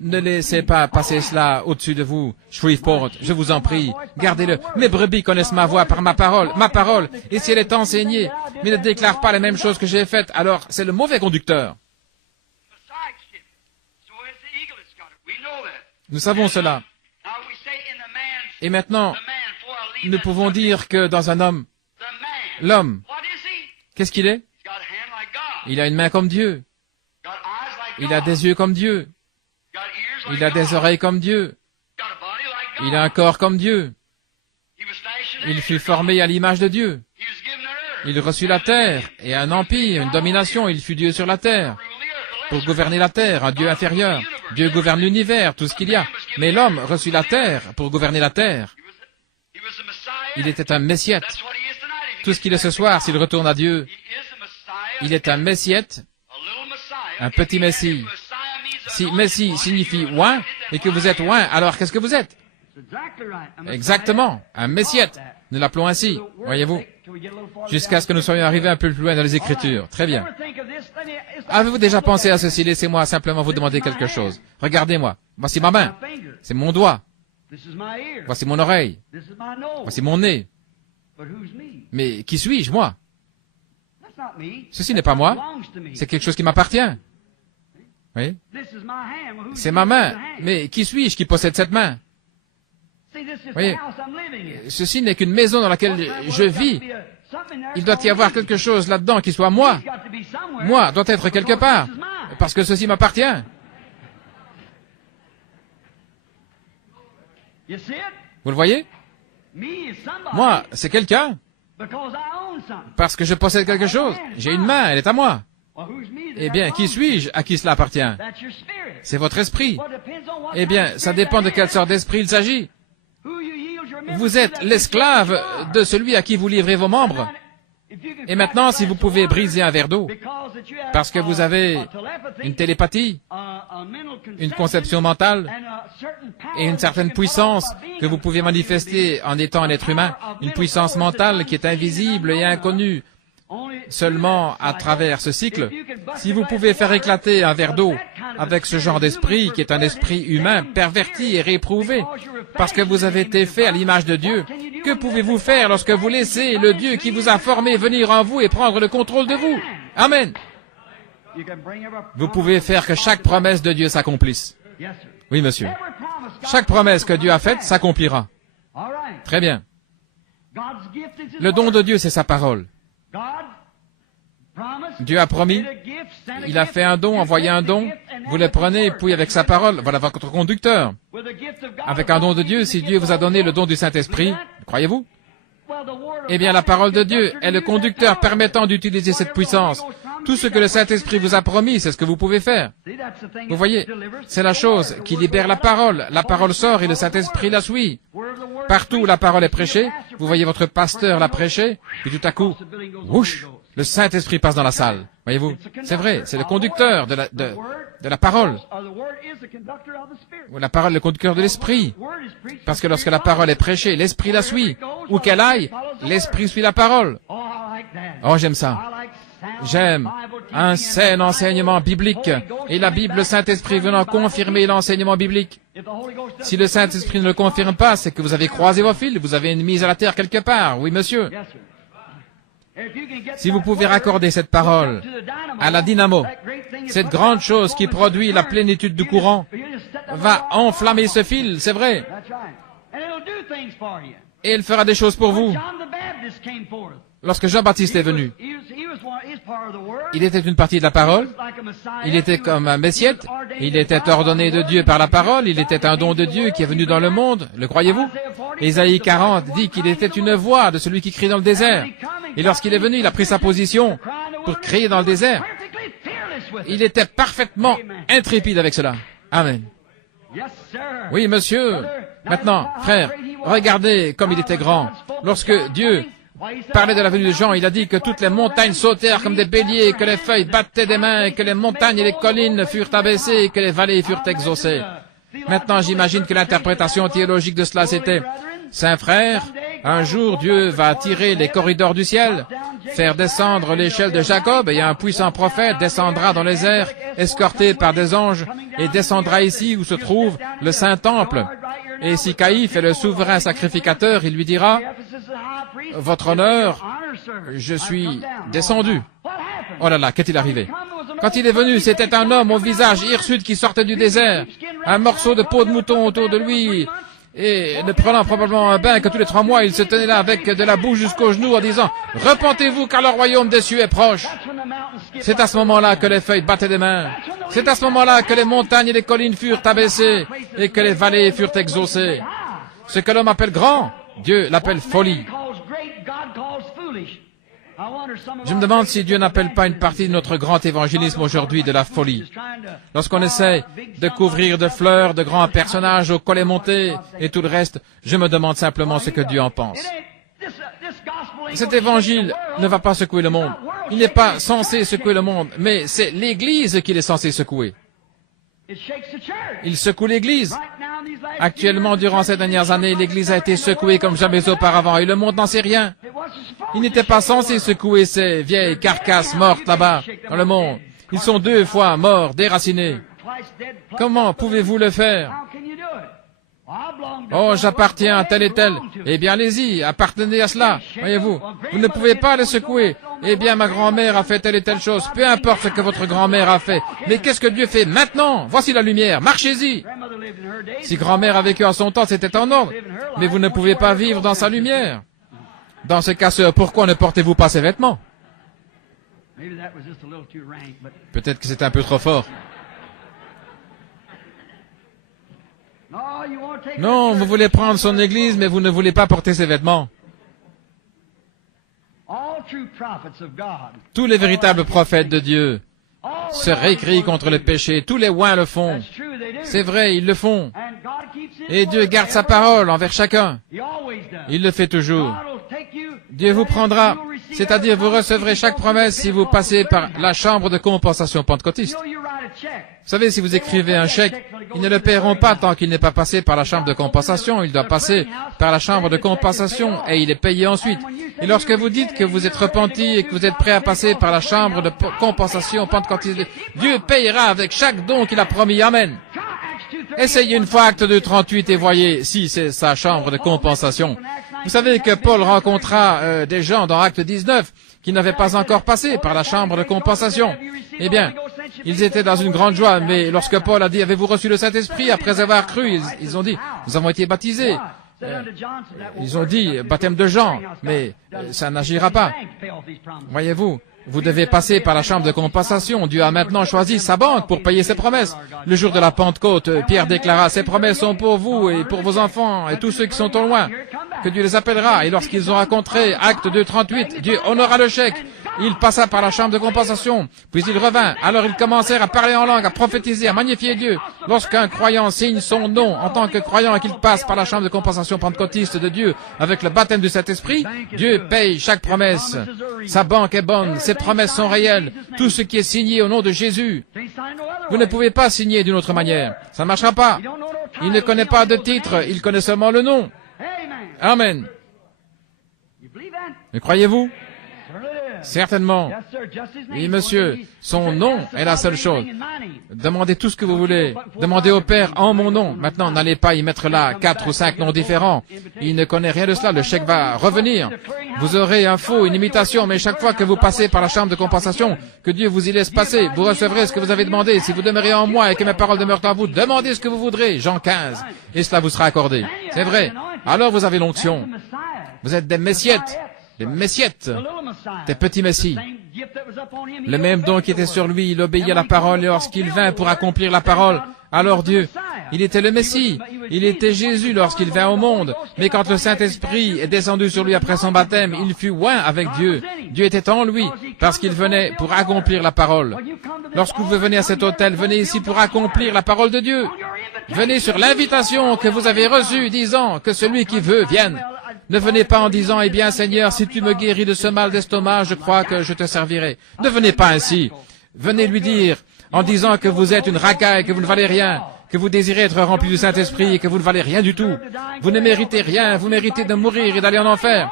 Ne laissez pas passer cela au-dessus de vous, Shreveport, je vous en prie, gardez-le. Mes brebis connaissent ma voix par ma parole, et si elle est enseignée, mais ne déclare pas les mêmes choses que j'ai faites, alors c'est le mauvais conducteur. Nous savons cela. Et maintenant, nous pouvons dire que dans un homme, l'homme, qu'est-ce qu'il est? Il a une main comme Dieu. Il a des yeux comme Dieu. Il a des oreilles comme Dieu. Il a un corps comme Dieu. Il fut formé à l'image de Dieu. Il reçut la terre et un empire, une domination. Il fut Dieu sur la terre. Pour gouverner la terre, un Dieu inférieur. Dieu gouverne l'univers, tout ce qu'il y a. Mais l'homme reçut la terre pour gouverner la terre. Il était un messiette. Tout ce qu'il est ce soir, s'il retourne à Dieu, il est un messiette. Un petit Messie. Si Messie signifie oint, et que vous êtes oint, alors qu'est-ce que vous êtes? Exactement, un Messiette. Nous l'appelons ainsi, voyez-vous, jusqu'à ce que nous soyons arrivés un peu plus loin dans les Écritures. Très bien. Avez-vous déjà pensé à ceci? Laissez-moi simplement vous demander quelque chose. Regardez-moi. Voici ma main. C'est mon doigt. Voici mon oreille. Voici mon nez. Mais qui suis-je, moi? Ceci n'est pas moi. C'est quelque chose qui m'appartient. Oui. C'est ma main. Mais qui suis-je qui possède cette main? Oui. Ceci n'est qu'une maison dans laquelle je vis. Il doit y avoir quelque chose là-dedans qui soit moi. Moi doit être quelque part. Parce que ceci m'appartient. Vous le voyez? Moi, c'est quelqu'un. Parce que je possède quelque chose. J'ai une main, elle est à moi. Eh bien, qui suis-je à qui cela appartient? C'est votre esprit. Eh bien, ça dépend de quelle sorte d'esprit il s'agit. Vous êtes l'esclave de celui à qui vous livrez vos membres. Et maintenant, si vous pouvez briser un verre d'eau, parce que vous avez une télépathie, une conception mentale, et une certaine puissance que vous pouvez manifester en étant un être humain, une puissance mentale qui est invisible et inconnue, seulement à travers ce cycle, si vous pouvez faire éclater un verre d'eau avec ce genre d'esprit qui est un esprit humain perverti et réprouvé, parce que vous avez été fait à l'image de Dieu, que pouvez-vous faire lorsque vous laissez le Dieu qui vous a formé venir en vous et prendre le contrôle de vous? Amen. Vous pouvez faire que chaque promesse de Dieu s'accomplisse. Oui, monsieur. Chaque promesse que Dieu a faite s'accomplira. Très bien. Le don de Dieu, c'est sa parole. Dieu a promis il a fait un don, envoyé un don, vous le prenez, puis avec sa parole, voilà votre conducteur. Avec un don de Dieu, si Dieu vous a donné le don du Saint-Esprit, croyez-vous? Eh bien, la parole de Dieu est le conducteur permettant d'utiliser cette puissance. Tout ce que le Saint-Esprit vous a promis, c'est ce que vous pouvez faire. Vous voyez, c'est la chose qui libère la parole. La parole sort et le Saint-Esprit la suit. Partout où la parole est prêchée, vous voyez votre pasteur la prêcher, puis tout à coup, whoosh, le Saint-Esprit passe dans la salle. Voyez-vous, c'est vrai, c'est le conducteur de la parole. La parole est le conducteur de l'Esprit. Parce que lorsque la parole est prêchée, l'Esprit la suit. Où qu'elle aille, l'Esprit suit la parole. Oh, j'aime ça. J'aime un sain enseignement biblique et la Bible, le Saint-Esprit venant confirmer l'enseignement biblique. Si le Saint-Esprit ne le confirme pas, c'est que vous avez croisé vos fils, vous avez une mise à la terre quelque part. Oui, monsieur. Si vous pouvez raccorder cette parole à la dynamo, cette grande chose qui produit la plénitude du courant, va enflammer ce fil, c'est vrai. Et elle fera des choses pour vous. Lorsque Jean-Baptiste est venu, il était une partie de la parole, il était comme un messiette, il était ordonné de Dieu par la parole, il était un don de Dieu qui est venu dans le monde, le croyez-vous? Ésaïe 40 dit qu'il était une voix de celui qui crie dans le désert. Et lorsqu'il est venu, il a pris sa position pour crier dans le désert. Il était parfaitement intrépide avec cela. Amen. Oui, monsieur. Maintenant, frère, regardez comme il était grand. Lorsque Dieu parlait de la venue de Jean, il a dit que toutes les montagnes sautèrent comme des béliers, que les feuilles battaient des mains, et que les montagnes et les collines furent abaissées, et que les vallées furent exaucées. Maintenant, j'imagine que l'interprétation théologique de cela, c'était « Saint frère, un jour Dieu va tirer les corridors du ciel, faire descendre l'échelle de Jacob, et un puissant prophète descendra dans les airs, escorté par des anges, et descendra ici où se trouve le Saint-Temple. Et si Caïphe est le souverain sacrificateur, il lui dira « Votre honneur, je suis descendu. » Oh là là, qu'est-il arrivé? Quand il est venu, c'était un homme au visage hirsute qui sortait du désert, un morceau de peau de mouton autour de lui, et ne prenant probablement un bain que tous les 3 mois, il se tenait là avec de la boue jusqu'aux genoux en disant « Repentez-vous car le royaume des cieux est proche. » C'est à ce moment-là que les feuilles battaient des mains. C'est à ce moment-là que les montagnes et les collines furent abaissées et que les vallées furent exaucées. Ce que l'homme appelle grand, Dieu l'appelle folie. Je me demande si Dieu n'appelle pas une partie de notre grand évangélisme aujourd'hui de la folie. Lorsqu'on essaie de couvrir de fleurs de grands personnages au collet monté et tout le reste, je me demande simplement ce que Dieu en pense. Cet évangile ne va pas secouer le monde. Il n'est pas censé secouer le monde, mais c'est l'Église qu'il est censé secouer. Il secoue l'Église. Actuellement, durant ces dernières années, l'Église a été secouée comme jamais auparavant et le monde n'en sait rien. Il n'était pas censé secouer ces vieilles carcasses mortes là-bas dans le monde. Ils sont 2 fois morts, déracinés. Comment pouvez-vous le faire? Oh, j'appartiens à tel et tel. Eh bien, allez-y, appartenez à cela. Voyez-vous, vous ne pouvez pas les secouer. Eh bien, ma grand-mère a fait telle et telle chose. Peu importe ce que votre grand-mère a fait. Mais qu'est-ce que Dieu fait maintenant? Voici la lumière. Marchez-y. Si grand-mère a vécu en son temps, c'était en ordre. Mais vous ne pouvez pas vivre dans sa lumière. Dans ce cas, sœur, pourquoi ne portez-vous pas ces vêtements? Peut-être que c'est un peu trop fort. Non, vous voulez prendre son église, mais vous ne voulez pas porter ses vêtements. Tous les véritables prophètes de Dieu se récrient contre le péché. Tous les oints le font. C'est vrai, ils le font. Et Dieu garde sa parole envers chacun. Il le fait toujours. Dieu vous prendra, c'est-à-dire vous recevrez chaque promesse si vous passez par la chambre de compensation pentecôtiste. Vous savez, si vous écrivez un chèque, ils ne le paieront pas tant qu'il n'est pas passé par la chambre de compensation. Il doit passer par la chambre de compensation et il est payé ensuite. Et lorsque vous dites que vous êtes repenti et que vous êtes prêt à passer par la chambre de compensation pentecôtiste, Dieu payera avec chaque don qu'il a promis. Amen. Essayez une fois Acte 2:38 et voyez si c'est sa chambre de compensation. Vous savez que Paul rencontra des gens dans Acte 19 qui n'avaient pas encore passé par la chambre de compensation. Eh bien, ils étaient dans une grande joie, mais lorsque Paul a dit « Avez-vous reçu le Saint-Esprit » après avoir cru, ils ont dit « Nous avons été baptisés ». Ils ont dit « Baptême de Jean », mais ça n'agira pas. Voyez-vous, Vous devez passer par la chambre de compensation. Dieu a maintenant choisi sa banque pour payer ses promesses. Le jour de la Pentecôte, Pierre déclara, ces promesses sont pour vous et pour vos enfants et tous ceux qui sont au loin, que Dieu les appellera. Et lorsqu'ils ont rencontré Acte 2:38, Dieu honora le chèque. Il passa par la chambre de compensation, puis il revint. Alors ils commencèrent à parler en langue, à prophétiser, à magnifier Dieu. Lorsqu'un croyant signe son nom en tant que croyant et qu'il passe par la chambre de compensation pentecôtiste de Dieu avec le baptême du Saint-Esprit, Dieu paye chaque promesse. Sa banque est bonne, ses promesses sont réelles, tout ce qui est signé au nom de Jésus. Vous ne pouvez pas signer d'une autre manière. Ça ne marchera pas. Il ne connaît pas de titre, il connaît seulement le nom. Amen. Le croyez-vous? Certainement. Oui, monsieur, son nom est la seule chose. Demandez tout ce que vous voulez. Demandez au Père en mon nom. Maintenant, n'allez pas y mettre là 4 ou 5 noms différents. Il ne connaît rien de cela. Le chèque va revenir. Vous aurez un faux, une imitation, mais chaque fois que vous passez par la chambre de compensation, que Dieu vous y laisse passer, vous recevrez ce que vous avez demandé. Si vous demeurez en moi et que mes paroles demeurent en vous, demandez ce que vous voudrez. Jean 15. Et cela vous sera accordé. C'est vrai. Alors vous avez l'onction. Vous êtes des messiettes. Des messiettes, des petits messies. Le même don qui était sur lui, il obéit à la parole et lorsqu'il vint pour accomplir la parole, alors Dieu, il était le Messie, il était Jésus lorsqu'il vint au monde. Mais quand le Saint-Esprit est descendu sur lui après son baptême, il fut oint avec Dieu. Dieu était en lui parce qu'il venait pour accomplir la parole. Lorsque vous venez à cet hôtel, venez ici pour accomplir la parole de Dieu. Venez sur l'invitation que vous avez reçue disant que celui qui veut vienne. Ne venez pas en disant, eh bien Seigneur, si tu me guéris de ce mal d'estomac, je crois que je te servirai. Ne venez pas ainsi. Venez lui dire, en disant que vous êtes une racaille, que vous ne valez rien, que vous désirez être rempli du Saint-Esprit et que vous ne valez rien du tout. Vous ne méritez rien, vous méritez de mourir et d'aller en enfer.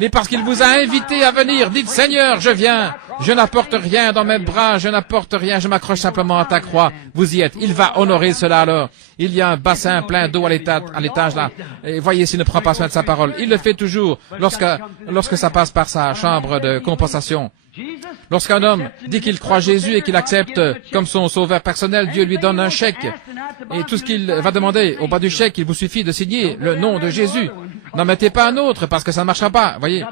Mais parce qu'il vous a invité à venir, dites, Seigneur, je viens. Je n'apporte rien dans mes bras, je n'apporte rien, je m'accroche simplement à ta croix. Vous y êtes. Il va honorer cela alors. Il y a un bassin plein d'eau à l'étage là. Et voyez s'il ne prend pas soin de sa parole. Il le fait toujours lorsque ça passe par sa chambre de compensation. Lorsqu'un homme dit qu'il croit Jésus et qu'il accepte comme son sauveur personnel, Dieu lui donne un chèque. Et tout ce qu'il va demander au bas du chèque, il vous suffit de signer le nom de Jésus. N'en mettez pas un autre parce que ça ne marchera pas. Voyez,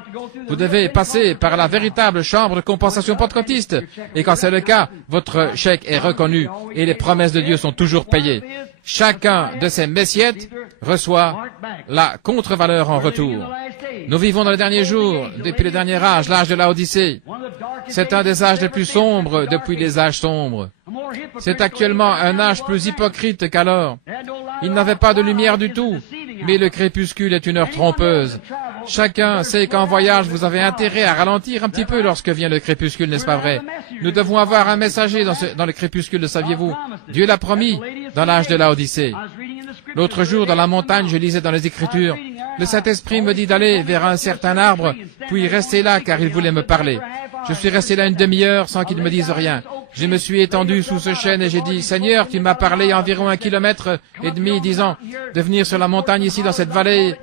vous devez passer par la véritable chambre de compensation pentecôtiste. Et quand c'est le cas, votre chèque est reconnu et les promesses de Dieu sont toujours payées. Chacun de ces messiettes reçoit la contre-valeur en retour. Nous vivons dans les derniers jours, depuis le dernier âge, l'âge de la Odyssée. C'est un des âges les plus sombres depuis les âges sombres. C'est actuellement un âge plus hypocrite qu'alors. Il n'avait pas de lumière du tout, mais le crépuscule est une heure trompeuse. Chacun sait qu'en voyage, vous avez intérêt à ralentir un petit peu lorsque vient le crépuscule, n'est-ce pas vrai? Nous devons avoir un messager dans le crépuscule, le saviez-vous? Dieu l'a promis dans l'âge de la Odyssée. L'autre jour, dans la montagne, je lisais dans les Écritures. Le Saint-Esprit me dit d'aller vers un certain arbre, puis rester là car il voulait me parler. Je suis resté là une demi-heure sans qu'il me dise rien. Je me suis étendu sous ce chêne et j'ai dit, Seigneur, tu m'as parlé environ 1,5 kilomètre, disant de venir sur la montagne ici dans cette vallée,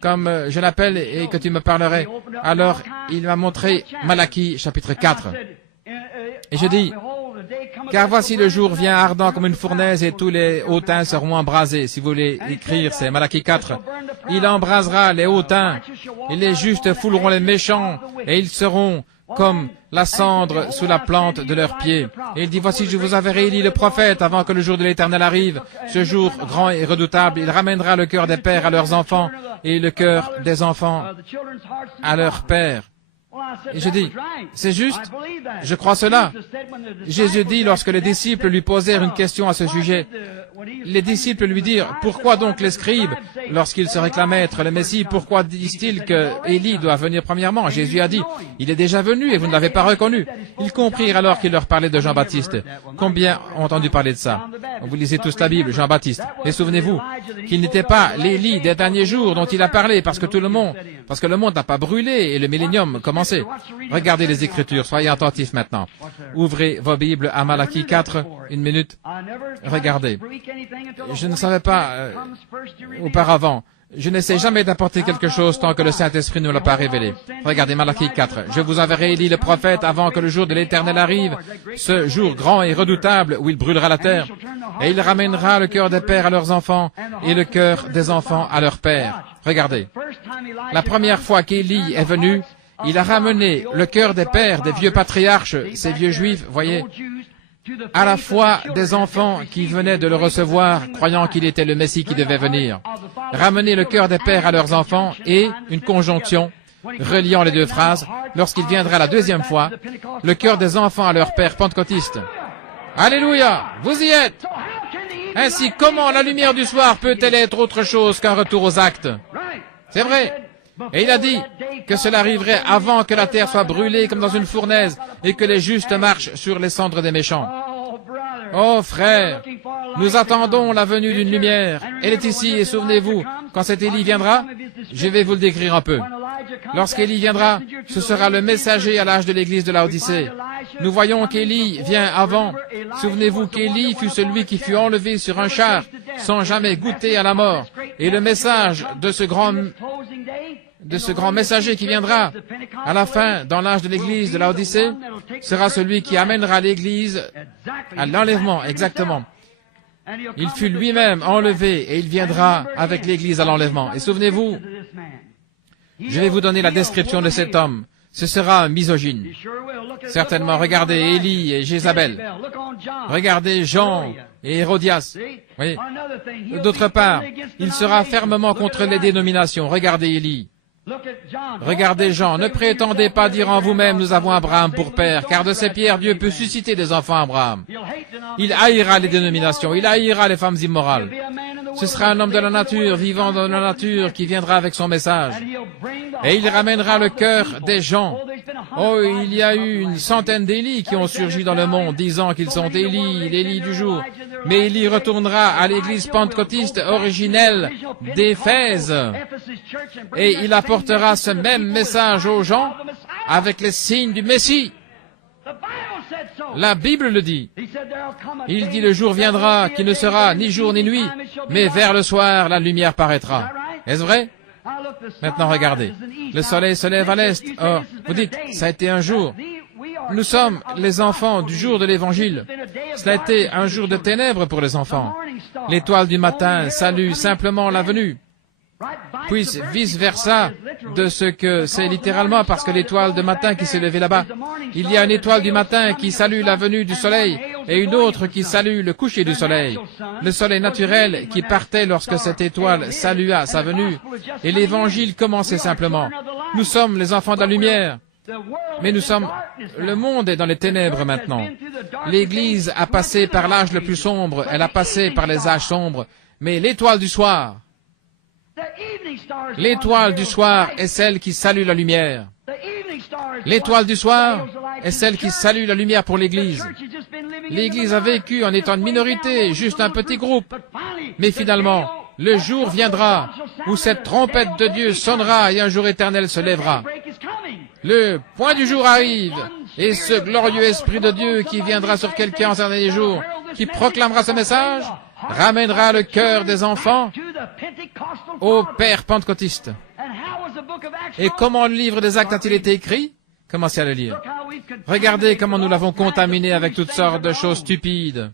comme je l'appelle, et que tu me parlerais. Alors, il m'a montré Malachie, chapitre 4. Et je dis, car voici le jour vient ardent comme une fournaise et tous les hautains seront embrasés. Si vous voulez écrire, c'est Malachie 4. Il embrasera les hautains et les justes fouleront les méchants et ils seront comme la cendre sous la plante de leurs pieds. Et il dit, voici, je vous enverrai Élie le prophète avant que le jour de l'Éternel arrive. Ce jour grand et redoutable, il ramènera le cœur des pères à leurs enfants et le cœur des enfants à leurs pères. Et je dis, c'est juste, je crois cela. Jésus dit, lorsque les disciples lui posèrent une question à ce sujet, les disciples lui dirent, pourquoi donc les scribes, lorsqu'ils se réclamaient être le Messie, pourquoi disent-ils que Élie doit venir premièrement? Jésus a dit, il est déjà venu et vous ne l'avez pas reconnu. Ils comprirent alors qu'il leur parlait de Jean-Baptiste. Combien ont entendu parler de ça? Vous lisez tous la Bible, Jean-Baptiste. Et souvenez-vous qu'il n'était pas l'Élie des derniers jours dont il a parlé parce que le monde n'a pas brûlé et le millénium commençait. Regardez les Écritures, soyez attentifs maintenant. Ouvrez vos Bibles à Malachie 4, une minute. Regardez. Je ne savais pas auparavant. Je n'essaie jamais d'apporter quelque chose tant que le Saint-Esprit ne l'a pas révélé. Regardez Malachie 4. Je vous enverrai Élie le prophète avant que le jour de l'Éternel arrive, ce jour grand et redoutable où il brûlera la terre. Et il ramènera le cœur des pères à leurs enfants et le cœur des enfants à leurs pères. Regardez. La première fois qu'Élie est venu, il a ramené le cœur des pères, des vieux patriarches, ces vieux juifs, voyez, à la fois des enfants qui venaient de le recevoir, croyant qu'il était le Messie qui devait venir. Ramener le cœur des pères à leurs enfants et une conjonction reliant les deux phrases, lorsqu'il viendra la deuxième fois, le cœur des enfants à leur père pentecôtiste. Alléluia, vous y êtes. Ainsi, comment la lumière du soir peut-elle être autre chose qu'un retour aux actes? C'est vrai. Et il a dit que cela arriverait avant que la terre soit brûlée comme dans une fournaise et que les justes marchent sur les cendres des méchants. Oh frère, nous attendons la venue d'une lumière. Elle est ici et souvenez-vous, quand cet Élie viendra, je vais vous le décrire un peu. Lorsqu'Élie viendra, ce sera le messager à l'âge de l'église de Laodicée. Nous voyons qu'Élie vient avant. Souvenez-vous qu'Élie fut celui qui fut enlevé sur un char sans jamais goûter à la mort. Et le message de ce grand messager qui viendra à la fin, dans l'âge de l'église de Laodicée, sera celui qui amènera l'église à l'enlèvement, exactement. Il fut lui-même enlevé et il viendra avec l'église à l'enlèvement. Et souvenez-vous, je vais vous donner la description de cet homme. Ce sera un misogyne. Certainement, regardez Élie et Jézabel. Regardez Jean et Hérodias. Oui. D'autre part, il sera fermement contre les dénominations. Regardez Élie. Regardez Jean, ne prétendez pas dire en vous-même, nous avons Abraham pour père, car de ces pierres, Dieu peut susciter des enfants à Abraham. Il haïra les dénominations, il haïra les femmes immorales. Ce sera un homme de la nature, vivant dans la nature, qui viendra avec son message. Et il ramènera le cœur des gens. Oh, il y a eu une centaine d'Élie qui ont surgi dans le monde, disant qu'ils sont Élie, l'Élie du jour. Mais Élie retournera à l'église pentecôtiste originelle d'Éphèse. Et il apportera ce même message aux gens avec les signes du Messie. La Bible le dit. Il dit, le jour viendra qui ne sera ni jour ni nuit, mais vers le soir la lumière paraîtra. Est-ce vrai? Maintenant regardez. Le soleil se lève à l'est. Or, vous dites, ça a été un jour. Nous sommes les enfants du jour de l'Évangile. Cela a été un jour de ténèbres pour les enfants. L'étoile du matin salue simplement la venue. Puis vice-versa de ce que c'est littéralement, parce que l'étoile de matin qui s'est levée là-bas, il y a une étoile du matin qui salue la venue du soleil et une autre qui salue le coucher du soleil. Le soleil naturel qui partait lorsque cette étoile salua sa venue, et l'évangile commençait simplement. Nous sommes les enfants de la lumière, mais le monde est dans les ténèbres maintenant. L'Église a passé par l'âge le plus sombre, elle a passé par les âges sombres, mais l'étoile du soir, l'étoile du soir est celle qui salue la lumière. L'étoile du soir est celle qui salue la lumière pour l'Église. L'Église a vécu en étant une minorité, juste un petit groupe. Mais finalement, le jour viendra où cette trompette de Dieu sonnera et un jour éternel se lèvera. Le point du jour arrive, et ce glorieux Esprit de Dieu qui viendra sur quelqu'un en ces derniers jours, qui proclamera ce message, ramènera le cœur des enfants au Père pentecôtiste. Et comment le livre des Actes a-t-il été écrit? Commencez à le lire. Regardez comment nous l'avons contaminé avec toutes sortes de choses stupides.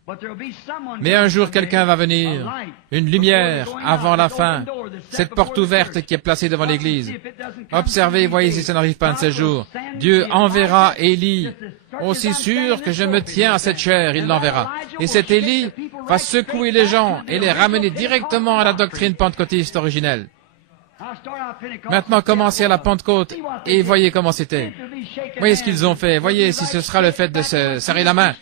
Mais un jour, quelqu'un va venir, une lumière avant la fin, cette porte ouverte qui est placée devant l'Église. Observez, voyez si ça n'arrive pas un de ces jours. Dieu enverra Élie. Aussi sûr que je me tiens à cette chair, il l'enverra. Et cet Élie va secouer les gens et les ramener directement à la doctrine pentecôtiste originelle. Maintenant, commencez à la Pentecôte et voyez comment c'était. Voyez ce qu'ils ont fait. Voyez si ce sera le fait de se serrer la main.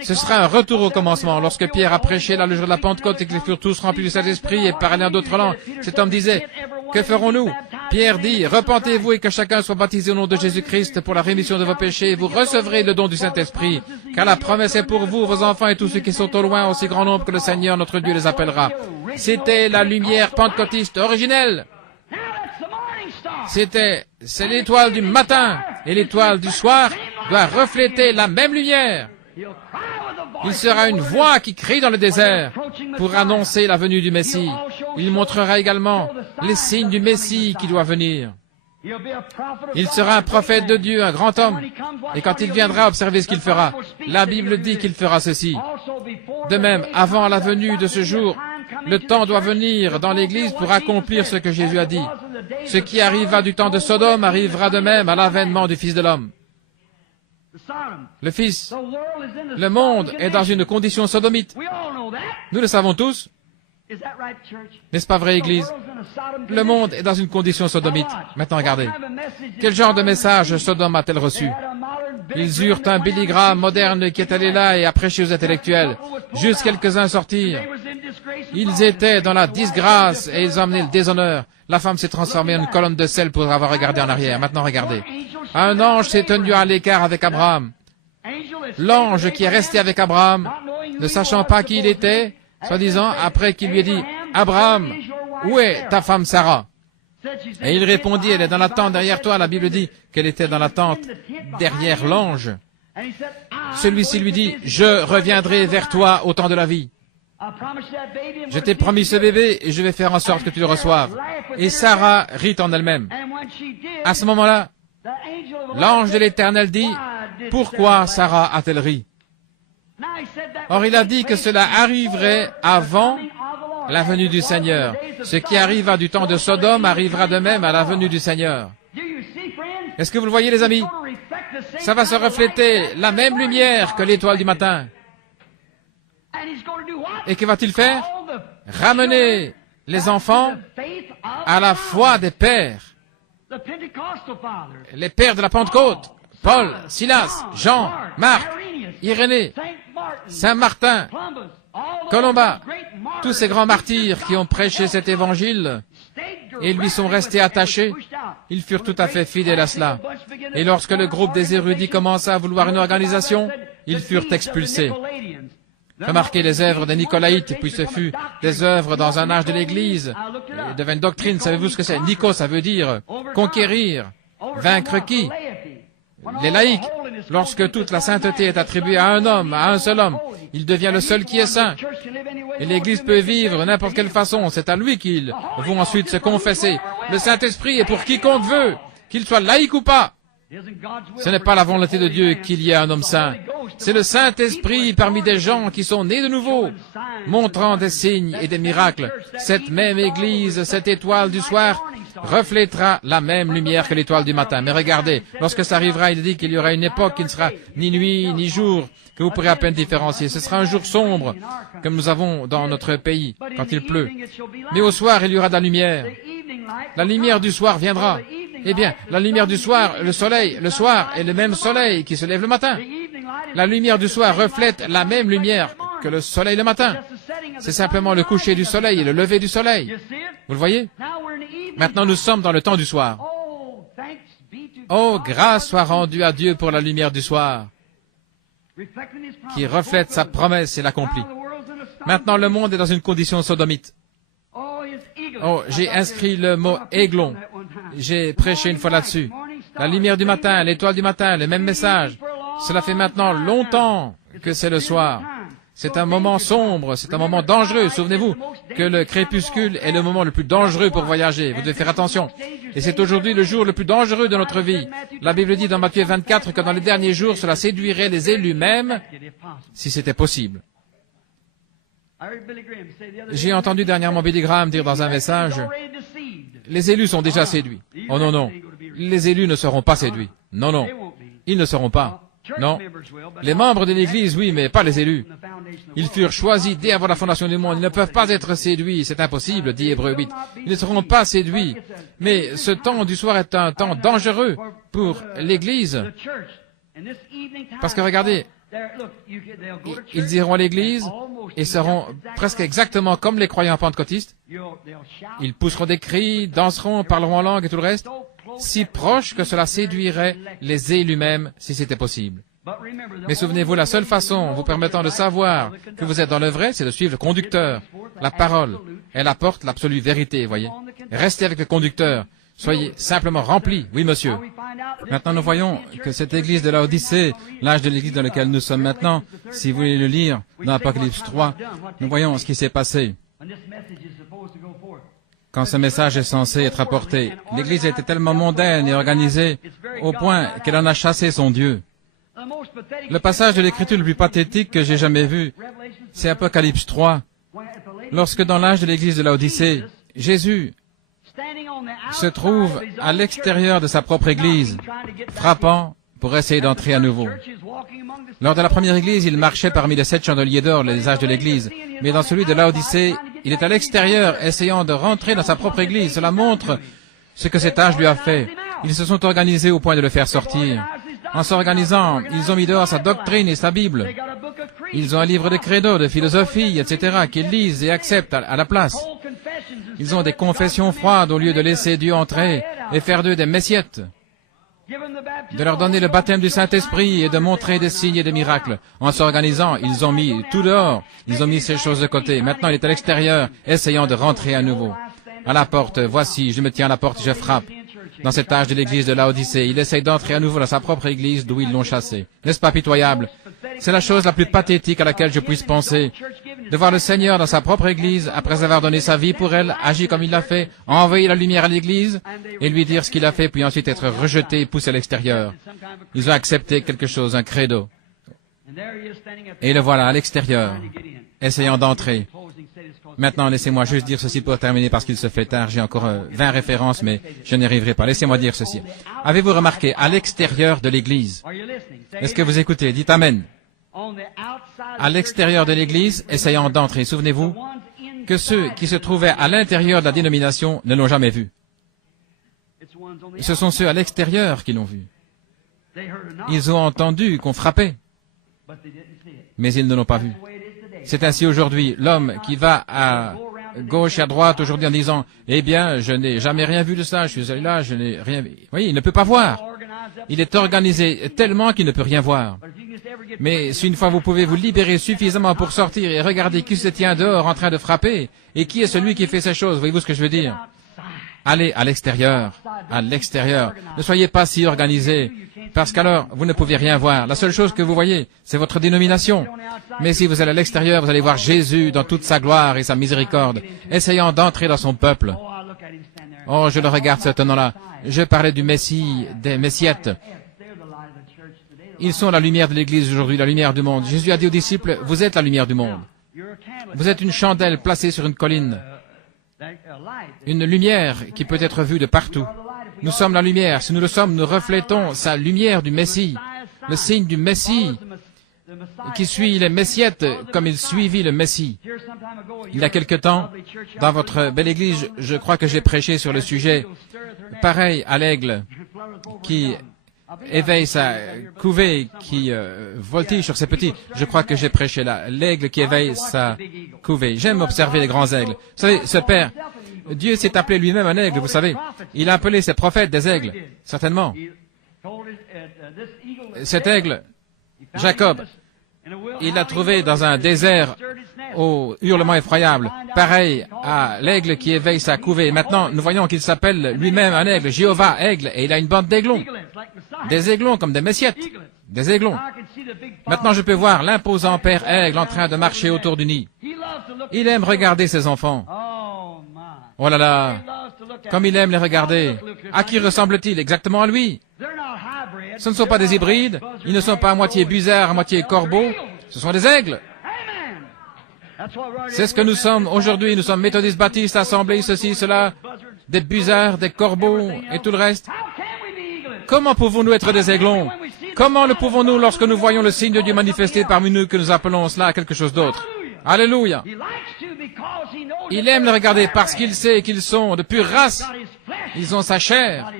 Ce sera un retour au commencement. Lorsque Pierre a prêché là le jour de la Pentecôte et qu'ils furent tous remplis du Saint-Esprit et parlaient en d'autres langues, cet homme disait, « Que ferons-nous » Pierre dit, « Repentez-vous et que chacun soit baptisé au nom de Jésus-Christ pour la rémission de vos péchés. Vous recevrez le don du Saint-Esprit, car la promesse est pour vous, vos enfants et tous ceux qui sont au loin, aussi grand nombre que le Seigneur notre Dieu les appellera. » C'était la lumière pentecôtiste originelle. C'est l'étoile du matin, et l'étoile du soir doit refléter la même lumière. Il sera une voix qui crie dans le désert pour annoncer la venue du Messie. Il montrera également les signes du Messie qui doit venir. Il sera un prophète de Dieu, un grand homme. Et quand il viendra, observez ce qu'il fera. La Bible dit qu'il fera ceci. De même, avant la venue de ce jour, le temps doit venir dans l'Église pour accomplir ce que Jésus a dit. Ce qui arriva du temps de Sodome arrivera de même à l'avènement du Fils de l'homme. Le monde est dans une condition sodomite. Nous le savons tous. N'est-ce pas vrai, Église? Le monde est dans une condition sodomite. Maintenant, regardez. Quel genre de message Sodome a-t-elle reçu? Ils eurent un Billy Graham moderne qui est allé là et a prêché aux intellectuels. Juste quelques-uns sortirent. Ils étaient dans la disgrâce et ils ont amené le déshonneur. La femme s'est transformée en une colonne de sel pour avoir regardé en arrière. Maintenant, regardez. Un ange s'est tenu à l'écart avec Abraham. L'ange qui est resté avec Abraham, ne sachant pas qui il était, soi-disant, après qu'il lui ait dit, « Abraham, où est ta femme Sarah ?» Et il répondit, « Elle est dans la tente derrière toi. » La Bible dit qu'elle était dans la tente derrière l'ange. Celui-ci lui dit, « Je reviendrai vers toi au temps de la vie. Je t'ai promis ce bébé et je vais faire en sorte que tu le reçoives. » Et Sarah rit en elle-même. À ce moment-là, l'ange de l'Éternel dit, « Pourquoi Sarah a-t-elle ri ?» Or, il a dit que cela arriverait avant la venue du Seigneur. Ce qui arriva du temps de Sodome arrivera de même à la venue du Seigneur. Est-ce que vous le voyez, les amis? Ça va se refléter la même lumière que l'étoile du matin. Et que va-t-il faire? Ramener les enfants à la foi des pères. Les pères de la Pentecôte. Paul, Silas, Jean, Marc, Irénée, Saint Martin, Colomba, tous ces grands martyrs qui ont prêché cet évangile et lui sont restés attachés, ils furent tout à fait fidèles à cela. Et lorsque le groupe des érudits commença à vouloir une organisation, ils furent expulsés. Remarquez les œuvres des Nicolaïtes, puis ce fut des œuvres dans un âge de l'Église, et devint une doctrine. Savez-vous ce que c'est? Nico, ça veut dire conquérir, vaincre qui? Les laïcs. Lorsque toute la sainteté est attribuée à un homme, à un seul homme, il devient le seul qui est saint. Et l'Église peut vivre de n'importe quelle façon. C'est à lui qu'ils vont ensuite se confesser. Le Saint-Esprit est pour quiconque veut, qu'il soit laïque ou pas. Ce n'est pas la volonté de Dieu qu'il y ait un homme saint. C'est le Saint-Esprit parmi des gens qui sont nés de nouveau, montrant des signes et des miracles. Cette même Église, cette étoile du soir, reflétera la même lumière que l'étoile du matin. Mais regardez, lorsque ça arrivera, il dit qu'il y aura une époque qui ne sera ni nuit ni jour, que vous pourrez à peine différencier. Ce sera un jour sombre, comme nous avons dans notre pays, quand il pleut. Mais au soir, il y aura de la lumière. La lumière du soir viendra. Eh bien, la lumière du soir, le soleil, le soir est le même soleil qui se lève le matin. La lumière du soir reflète la même lumière que le soleil le matin. C'est simplement le coucher du soleil et le lever du soleil. Vous le voyez? Maintenant, nous sommes dans le temps du soir. Oh, grâce soit rendue à Dieu pour la lumière du soir, qui reflète sa promesse et l'accomplit. Maintenant, le monde est dans une condition sodomite. Oh, j'ai inscrit le mot aiglon. J'ai prêché une fois là-dessus. La lumière du matin, l'étoile du matin, le même message. Cela fait maintenant longtemps que c'est le soir. C'est un moment sombre, c'est un moment dangereux. Souvenez-vous que le crépuscule est le moment le plus dangereux pour voyager. Vous devez faire attention. Et c'est aujourd'hui le jour le plus dangereux de notre vie. La Bible dit dans Matthieu 24 que dans les derniers jours, cela séduirait les élus même, si c'était possible. J'ai entendu dernièrement Billy Graham dire dans un message, les élus sont déjà séduits. Oh non, non. Les élus ne seront pas séduits. Non, non. Ils ne seront pas. Non. Les membres de l'Église, oui, mais pas les élus. Ils furent choisis dès avant la fondation du monde. Ils ne peuvent pas être séduits. C'est impossible, dit Hébreux 8. Ils ne seront pas séduits. Mais ce temps du soir est un temps dangereux pour l'Église. Parce que regardez, ils iront à l'église et seront presque exactement comme les croyants pentecôtistes. Ils pousseront des cris, danseront, parleront en langue et tout le reste, si proche que cela séduirait les élus mêmes si c'était possible. Mais souvenez-vous, la seule façon vous permettant de savoir que vous êtes dans le vrai, c'est de suivre le conducteur. La parole, elle apporte l'absolue vérité, voyez. Restez avec le conducteur. Soyez simplement remplis. Oui, monsieur. Maintenant, nous voyons que cette église de Laodicée, l'âge de l'église dans lequel nous sommes maintenant, si vous voulez le lire dans Apocalypse 3, nous voyons ce qui s'est passé quand ce message est censé être apporté. L'église était tellement mondaine et organisée au point qu'elle en a chassé son Dieu. Le passage de l'écriture le plus pathétique que j'ai jamais vu, c'est Apocalypse 3, lorsque dans l'âge de l'église de Laodicée, Jésus se trouve à l'extérieur de sa propre église, frappant pour essayer d'entrer à nouveau. Lors de la première église, il marchait parmi les 7 chandeliers d'or, les âges de l'église. Mais dans celui de Laodicée, il est à l'extérieur, essayant de rentrer dans sa propre église. Cela montre ce que cet âge lui a fait. Ils se sont organisés au point de le faire sortir. En s'organisant, ils ont mis dehors sa doctrine et sa Bible. Ils ont un livre de credo, de philosophie, etc., qu'ils lisent et acceptent à la place. Ils ont des confessions froides au lieu de laisser Dieu entrer et faire d'eux des messiettes. De leur donner le baptême du Saint-Esprit et de montrer des signes et des miracles. En s'organisant, ils ont mis tout dehors. Ils ont mis ces choses de côté. Maintenant, il est à l'extérieur, essayant de rentrer à nouveau. À la porte, voici, je me tiens à la porte et je frappe. Dans cet âge de l'église de Laodicée, il essaye d'entrer à nouveau dans sa propre église d'où ils l'ont chassé. N'est-ce pas pitoyable? C'est la chose la plus pathétique à laquelle je puisse penser. De voir le Seigneur dans sa propre église, après avoir donné sa vie pour elle, agir comme il l'a fait, envoyer la lumière à l'église, et lui dire ce qu'il a fait, puis ensuite être rejeté et poussé à l'extérieur. Ils ont accepté quelque chose, un credo. Et le voilà à l'extérieur, essayant d'entrer. Maintenant, laissez-moi juste dire ceci pour terminer parce qu'il se fait tard. J'ai encore 20 références, mais je n'y arriverai pas. Laissez-moi dire ceci. Avez-vous remarqué, à l'extérieur de l'Église, est-ce que vous écoutez? Dites Amen. À l'extérieur de l'Église, essayant d'entrer, souvenez-vous que ceux qui se trouvaient à l'intérieur de la dénomination ne l'ont jamais vu. Ce sont ceux à l'extérieur qui l'ont vu. Ils ont entendu qu'on frappait, mais ils ne l'ont pas vu. C'est ainsi aujourd'hui, l'homme qui va à gauche et à droite aujourd'hui en disant « Eh bien, je n'ai jamais rien vu de ça, je suis allé là, je n'ai rien vu. » Oui, il ne peut pas voir. Il est organisé tellement qu'il ne peut rien voir. Mais si une fois vous pouvez vous libérer suffisamment pour sortir et regarder qui se tient dehors en train de frapper, et qui est celui qui fait ces choses, voyez-vous ce que je veux dire? Allez à l'extérieur, à l'extérieur. Ne soyez pas si organisés, parce qu'alors vous ne pouvez rien voir. La seule chose que vous voyez, c'est votre dénomination. Mais si vous allez à l'extérieur, vous allez voir Jésus dans toute sa gloire et sa miséricorde, essayant d'entrer dans son peuple. Oh, je le regarde ce tenant-là. Je parlais du Messie, des Messiettes. Ils sont la lumière de l'Église aujourd'hui, la lumière du monde. Jésus a dit aux disciples, vous êtes la lumière du monde. Vous êtes une chandelle placée sur une colline. Une lumière qui peut être vue de partout. Nous sommes la lumière. Si nous le sommes, nous reflétons sa lumière du Messie, le signe du Messie, qui suit les Messiettes comme il suivit le Messie. Il y a quelque temps, dans votre belle église, je crois que j'ai prêché sur le sujet, pareil à l'aigle, qui éveille sa couvée, qui voltige sur ses petits. Je crois que j'ai prêché là, l'aigle qui éveille sa couvée. J'aime observer les grands aigles. Vous savez, ce Père, Dieu s'est appelé lui-même un aigle, vous savez. Il a appelé ses prophètes des aigles, certainement. Cet aigle, Jacob, il l'a trouvé dans un désert au hurlement effroyable, pareil à l'aigle qui éveille sa couvée. Maintenant, nous voyons qu'il s'appelle lui-même un aigle, Jéhovah, aigle, et il a une bande d'aiglons. Des aiglons comme des messiettes, des aiglons. Maintenant, je peux voir l'imposant père aigle en train de marcher autour du nid. Il aime regarder ses enfants. Oh là là, comme il aime les regarder. À qui ressemble-t-il? Exactement à lui. Ce ne sont pas des hybrides, ils ne sont pas à moitié busards, à moitié corbeaux, ce sont des aigles. C'est ce que nous sommes aujourd'hui, nous sommes méthodistes, baptistes, assemblés, ceci, cela, des busards, des corbeaux et tout le reste. Comment pouvons-nous être des aiglons? Comment le pouvons-nous lorsque nous voyons le signe de Dieu manifesté parmi nous que nous appelons cela quelque chose d'autre? Alléluia! Il aime le regarder parce qu'il sait qu'ils sont de pure race. Ils ont sa chair,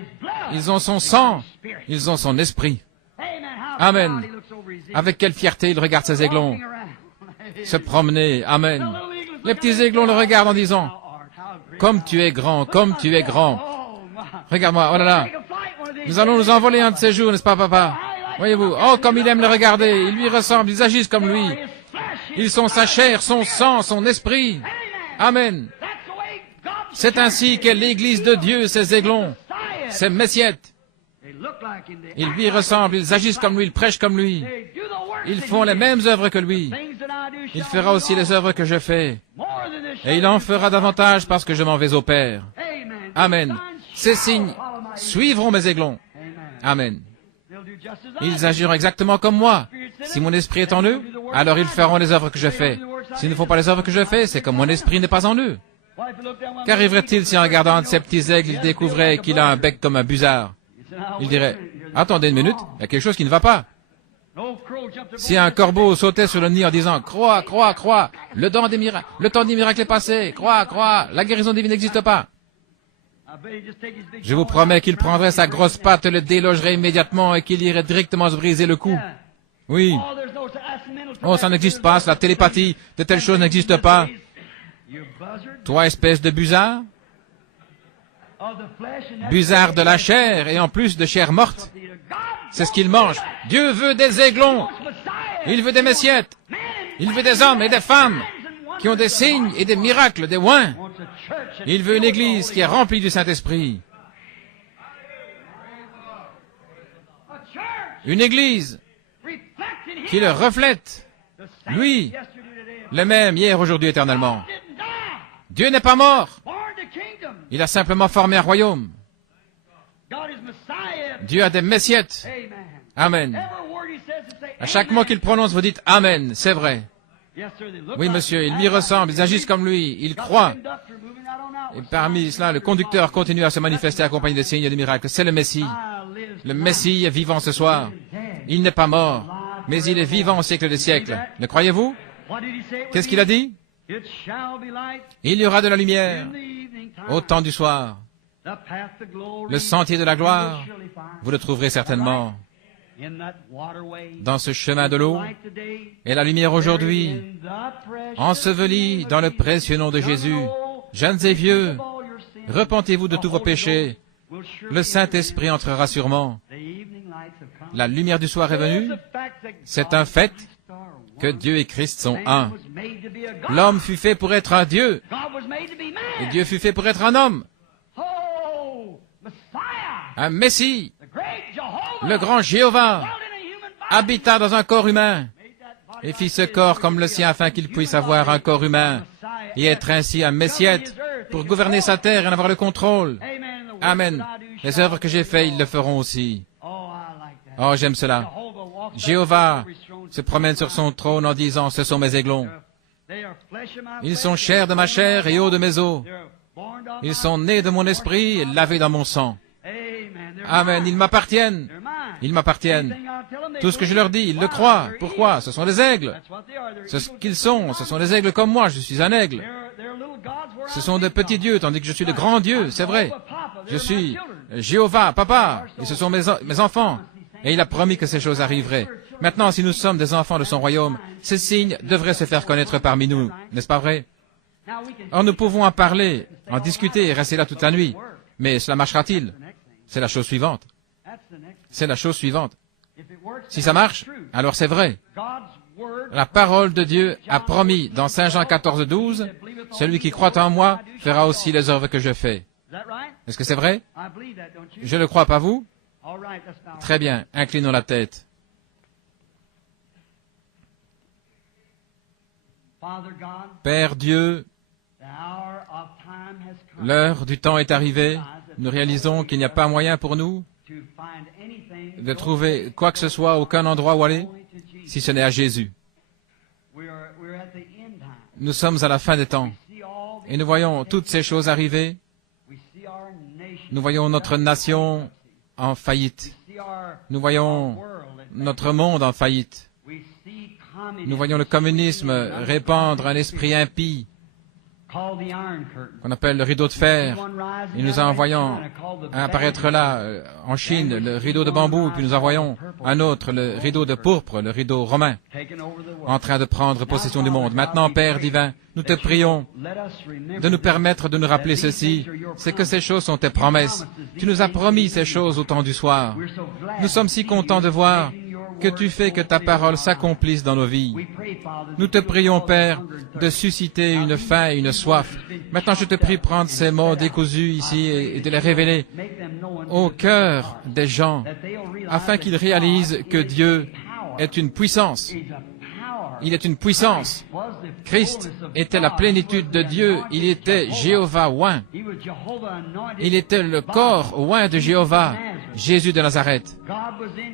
ils ont son sang, ils ont son esprit. Amen. Avec quelle fierté il regarde ces aiglons se promener. Amen. Les petits aiglons le regardent en disant, « Comme tu es grand, comme tu es grand. » Regarde-moi, oh là là. Nous allons nous envoler un de ces jours, n'est-ce pas, papa? Voyez-vous, oh, comme il aime le regarder. Ils lui ressemblent, ils agissent comme lui. Ils sont sa chair, son sang, son esprit. Amen. C'est ainsi qu'est l'Église de Dieu, ces aiglons, ces messiettes. Ils lui ressemblent, ils agissent comme lui, ils prêchent comme lui. Ils font les mêmes œuvres que lui. Il fera aussi les œuvres que je fais. Et il en fera davantage parce que je m'en vais au Père. Amen. Ces signes suivront mes aiglons. Amen. Ils agiront exactement comme moi. Si mon esprit est en eux, alors ils feront les œuvres que je fais. S'ils ne font pas les œuvres que je fais, c'est comme mon esprit n'est pas en eux. Qu'arriverait-il si en regardant un de ces petits aigles, il découvrait qu'il a un bec comme un busard? Il dirait, attendez une minute, il y a quelque chose qui ne va pas. Si un corbeau sautait sur le nid en disant, crois, crois, crois, le temps des miracles est passé, crois, crois, la guérison divine n'existe pas. Je vous promets qu'il prendrait sa grosse patte, le délogerait immédiatement et qu'il irait directement se briser le cou. Oui. Oh, ça n'existe pas, la télépathie, de telles choses n'existent pas. Toi, espèce de busard, busard de la chair et en plus de chair morte, c'est ce qu'il mange. Dieu veut des aiglons, il veut des messiettes, il veut des hommes et des femmes qui ont des signes et des miracles, des oins. Il veut une église qui est remplie du Saint-Esprit. Une église qui le reflète, lui, le même hier, aujourd'hui, éternellement. Dieu n'est pas mort. Il a simplement formé un royaume. Dieu a des messiettes. Amen. À chaque mot qu'il prononce, vous dites Amen, c'est vrai. Oui, monsieur, ils lui ressemblent, ils agissent comme lui, ils croient. Et parmi cela, le conducteur continue à se manifester accompagné de signes et de miracles. C'est le Messie. Le Messie est vivant ce soir. Il n'est pas mort, mais il est vivant au siècle des siècles. Le croyez-vous? Qu'est-ce qu'il a dit? Il y aura de la lumière au temps du soir. Le sentier de la gloire, vous le trouverez certainement dans ce chemin de l'eau. Et la lumière aujourd'hui, ensevelie dans le précieux nom de Jésus. Jeunes et vieux, repentez-vous de tous vos péchés. Le Saint-Esprit entrera sûrement. La lumière du soir est venue. C'est un fait que Dieu et Christ sont un. L'homme fut fait pour être un Dieu, et Dieu fut fait pour être un homme. Un Messie, le grand Jéhovah, habita dans un corps humain, et fit ce corps comme le sien afin qu'il puisse avoir un corps humain, et être ainsi un Messiette, pour gouverner sa terre et en avoir le contrôle. Amen. Les œuvres que j'ai faites, ils le feront aussi. Oh, j'aime cela. Jéhovah se promène sur son trône en disant, ce sont mes aiglons. Ils sont chair de ma chair et eau de mes os. Ils sont nés de mon esprit et lavés dans mon sang. Amen. Ils m'appartiennent. Ils m'appartiennent. Tout ce que je leur dis, ils le croient. Pourquoi? Ce sont des aigles. C'est ce qu'ils sont. Ce sont des aigles comme moi. Je suis un aigle. Ce sont des petits dieux, tandis que je suis le grand Dieu. C'est vrai. Je suis Jéhovah, papa. Et ce sont mes enfants. Et il a promis que ces choses arriveraient. Maintenant, si nous sommes des enfants de son royaume, ces signes devraient se faire connaître parmi nous. N'est-ce pas vrai? Or, nous pouvons en parler, en discuter et rester là toute la nuit. Mais cela marchera-t-il? C'est la chose suivante. C'est la chose suivante. Si ça marche, alors c'est vrai. La parole de Dieu a promis dans Saint Jean 14, 12, « Celui qui croit en moi fera aussi les œuvres que je fais. » Est-ce que c'est vrai? Je le crois, pas vous? Très bien, inclinons la tête. Père Dieu, l'heure du temps est arrivée. Nous réalisons qu'il n'y a pas moyen pour nous de trouver quoi que ce soit, aucun endroit où aller, si ce n'est à Jésus. Nous sommes à la fin des temps et nous voyons toutes ces choses arriver. Nous voyons notre nation en faillite. Nous voyons notre monde en faillite. Nous voyons le communisme répandre un esprit impie qu'on appelle le rideau de fer. Et nous en voyons apparaître là, en Chine, le rideau de bambou, puis nous en voyons un autre, le rideau de pourpre, le rideau romain, en train de prendre possession du monde. Maintenant, Père divin, nous te prions de nous permettre de nous rappeler ceci, c'est que ces choses sont tes promesses. Tu nous as promis ces choses au temps du soir. Nous sommes si contents de voir que tu fais que ta parole s'accomplisse dans nos vies. Nous te prions, Père, de susciter une faim et une soif. Maintenant, je te prie, prendre ces mots décousus ici et de les révéler au cœur des gens, afin qu'ils réalisent que Dieu est une puissance. Il est une puissance. Christ était la plénitude de Dieu. Il était Jéhovah oint. Il était le corps oint de Jéhovah, Jésus de Nazareth.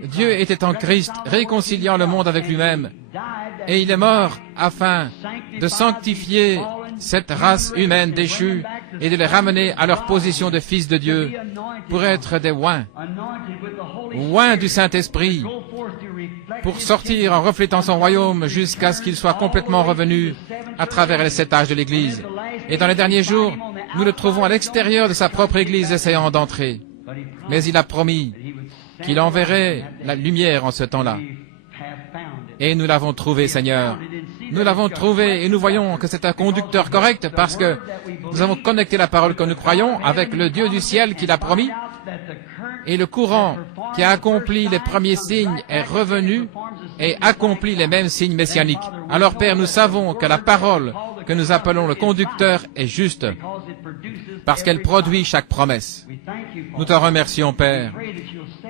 Dieu était en Christ, réconciliant le monde avec lui-même. Et il est mort afin de sanctifier cette race humaine déchue et de les ramener à leur position de fils de Dieu pour être des oints du Saint-Esprit, pour sortir en reflétant son royaume jusqu'à ce qu'il soit complètement revenu à travers les 7 âges de l'Église. Et dans les derniers jours, nous le trouvons à l'extérieur de sa propre Église essayant d'entrer. Mais il a promis qu'il enverrait la lumière en ce temps-là. Et nous l'avons trouvé, Seigneur. Nous l'avons trouvé et nous voyons que c'est un conducteur correct parce que nous avons connecté la parole que nous croyons avec le Dieu du ciel qui l'a promis. Et le courant qui a accompli les premiers signes est revenu et accomplit les mêmes signes messianiques. Alors, Père, nous savons que la parole que nous appelons le conducteur est juste parce qu'elle produit chaque promesse. Nous te remercions, Père.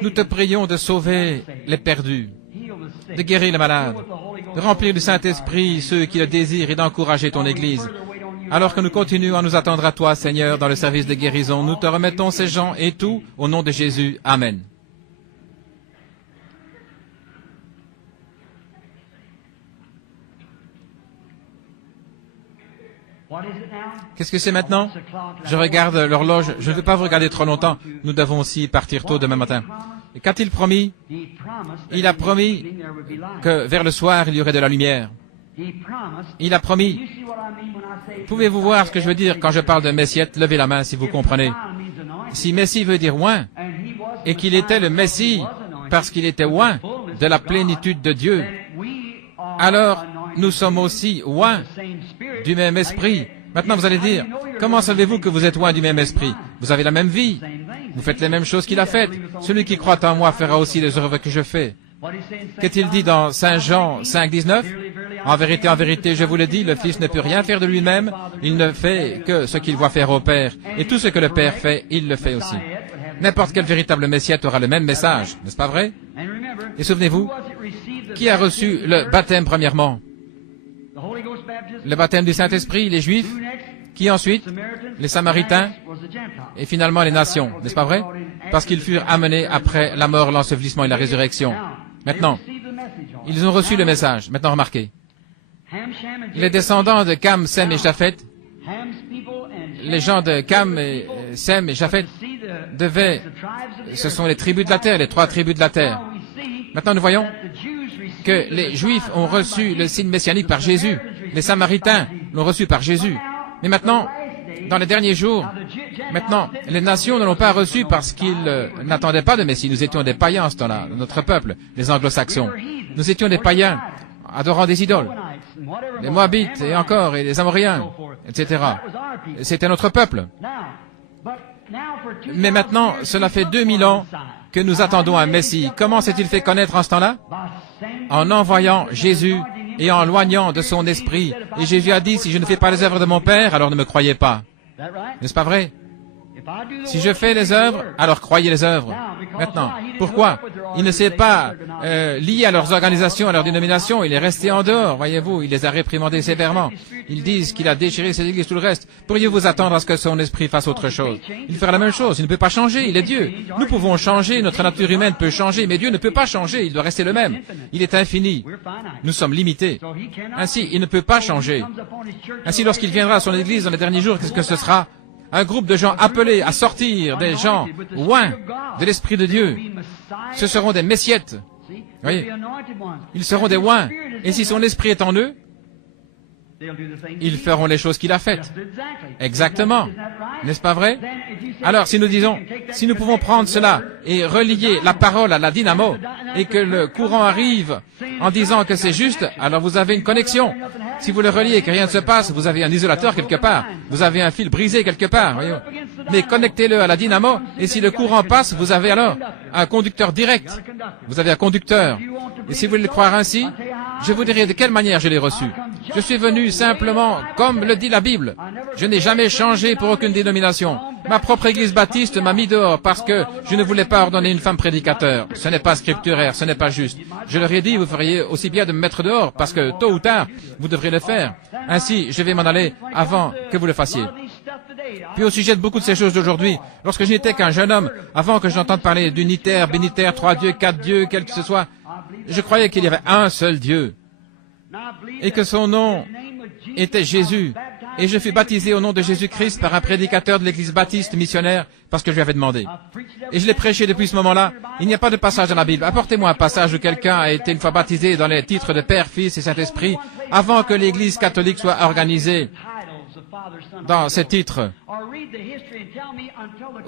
Nous te prions de sauver les perdus, de guérir les malades, de remplir du Saint-Esprit ceux qui le désirent et d'encourager ton Église. Alors que nous continuons à nous attendre à toi, Seigneur, dans le service de guérison, nous te remettons ces gens et tout au nom de Jésus. Amen. Qu'est-ce que c'est maintenant? Je regarde l'horloge. Je ne vais pas vous regarder trop longtemps. Nous devons aussi partir tôt demain matin. Et qu'a-t-il promis? Il a promis que vers le soir, il y aurait de la lumière. Il a promis. Pouvez-vous voir ce que je veux dire quand je parle de Messiette? Levez la main si vous comprenez. Si Messie veut dire oint, et qu'il était le Messie parce qu'il était oint de la plénitude de Dieu, alors nous sommes aussi oints du même esprit. Maintenant, vous allez dire, comment savez-vous que vous êtes oints du même esprit? Vous avez la même vie. Vous faites les mêmes choses qu'il a faites. Celui qui croit en moi fera aussi les œuvres que je fais. Qu'est-il dit dans Saint Jean 5, 19? En vérité, je vous le dis, le Fils ne peut rien faire de lui-même. Il ne fait que ce qu'il voit faire au Père. Et tout ce que le Père fait, il le fait aussi. N'importe quel véritable Messiette aura le même message, n'est-ce pas vrai? Et souvenez-vous, qui a reçu le baptême premièrement? Le baptême du Saint-Esprit, les Juifs, qui ensuite? Les Samaritains, et finalement les nations, n'est-ce pas vrai? Parce qu'ils furent amenés après la mort, l'ensevelissement et la résurrection. Maintenant, ils ont reçu le message. Maintenant, remarquez. Les descendants de Cam, Sem et Japhet, les gens de Cam, Sem et Japhet devaient, ce sont les tribus de la terre, les 3 tribus de la terre. Maintenant, nous voyons que les Juifs ont reçu le signe messianique par Jésus. Les Samaritains l'ont reçu par Jésus. Mais maintenant, dans les derniers jours, maintenant, les nations ne l'ont pas reçu parce qu'ils n'attendaient pas de Messie. Nous étions des païens en ce temps-là, notre peuple, les anglo-saxons. Nous étions des païens, adorant des idoles. Les Moabites et encore, et les Amoréens, etc. C'était notre peuple. Mais maintenant, cela fait 2000 ans que nous attendons un Messie. Comment s'est-il fait connaître en ce temps-là? En envoyant Jésus et en loignant de son esprit. Et Jésus a dit, si je ne fais pas les œuvres de mon Père, alors ne me croyez pas. N'est-ce pas vrai? Si je fais les œuvres, alors croyez les œuvres. Maintenant, pourquoi? Il ne s'est pas lié à leurs organisations, à leurs dénominations. Il est resté en dehors, voyez-vous. Il les a réprimandés sévèrement. Ils disent qu'il a déchiré ses églises, tout le reste. Pourriez-vous attendre à ce que son esprit fasse autre chose? Il fera la même chose. Il ne peut pas changer. Il est Dieu. Nous pouvons changer. Notre nature humaine peut changer. Mais Dieu ne peut pas changer. Il doit rester le même. Il est infini. Nous sommes limités. Ainsi, il ne peut pas changer. Ainsi, lorsqu'il viendra à son église dans les derniers jours, qu'est-ce que ce sera? Un groupe de gens appelés à sortir, des gens oints de l'Esprit de Dieu. Ce seront des messiettes. Voyez, ils seront des oints. Et si son esprit est en eux, ils feront les choses qu'il a faites. Exactement. N'est-ce pas vrai? Alors, si nous disons, si nous pouvons prendre cela et relier la parole à la dynamo, et que le courant arrive en disant que c'est juste, alors vous avez une connexion. Si vous le reliez et que rien ne se passe, vous avez un isolateur quelque part. Vous avez un fil brisé quelque part. Voyez. Mais connectez-le à la dynamo, et si le courant passe, vous avez alors un conducteur direct. Vous avez un conducteur. Et si vous voulez le croire ainsi, je vous dirai de quelle manière je l'ai reçu. Je suis venu simplement, comme le dit la Bible. Je n'ai jamais changé pour aucune dénomination. Ma propre église baptiste m'a mis dehors parce que je ne voulais pas ordonner une femme prédicateur. Ce n'est pas scripturaire, ce n'est pas juste. Je leur ai dit, vous feriez aussi bien de me mettre dehors parce que tôt ou tard, vous devrez le faire. Ainsi, je vais m'en aller avant que vous le fassiez. Puis au sujet de beaucoup de ces choses d'aujourd'hui, lorsque je n'étais qu'un jeune homme, avant que j'entende parler d'unitaire, bénitaire, 3 dieux, 4 dieux, quel que ce soit, je croyais qu'il y avait un seul Dieu et que son nom était Jésus Et je fus baptisé au nom de Jésus-Christ par un prédicateur de l'église baptiste missionnaire parce que je lui avais demandé. Et je l'ai prêché depuis ce moment-là. Il n'y a pas de passage dans la Bible. Apportez-moi un passage où quelqu'un a été une fois baptisé dans les titres de Père, Fils et Saint-Esprit avant que l'église catholique soit organisée dans ces titres.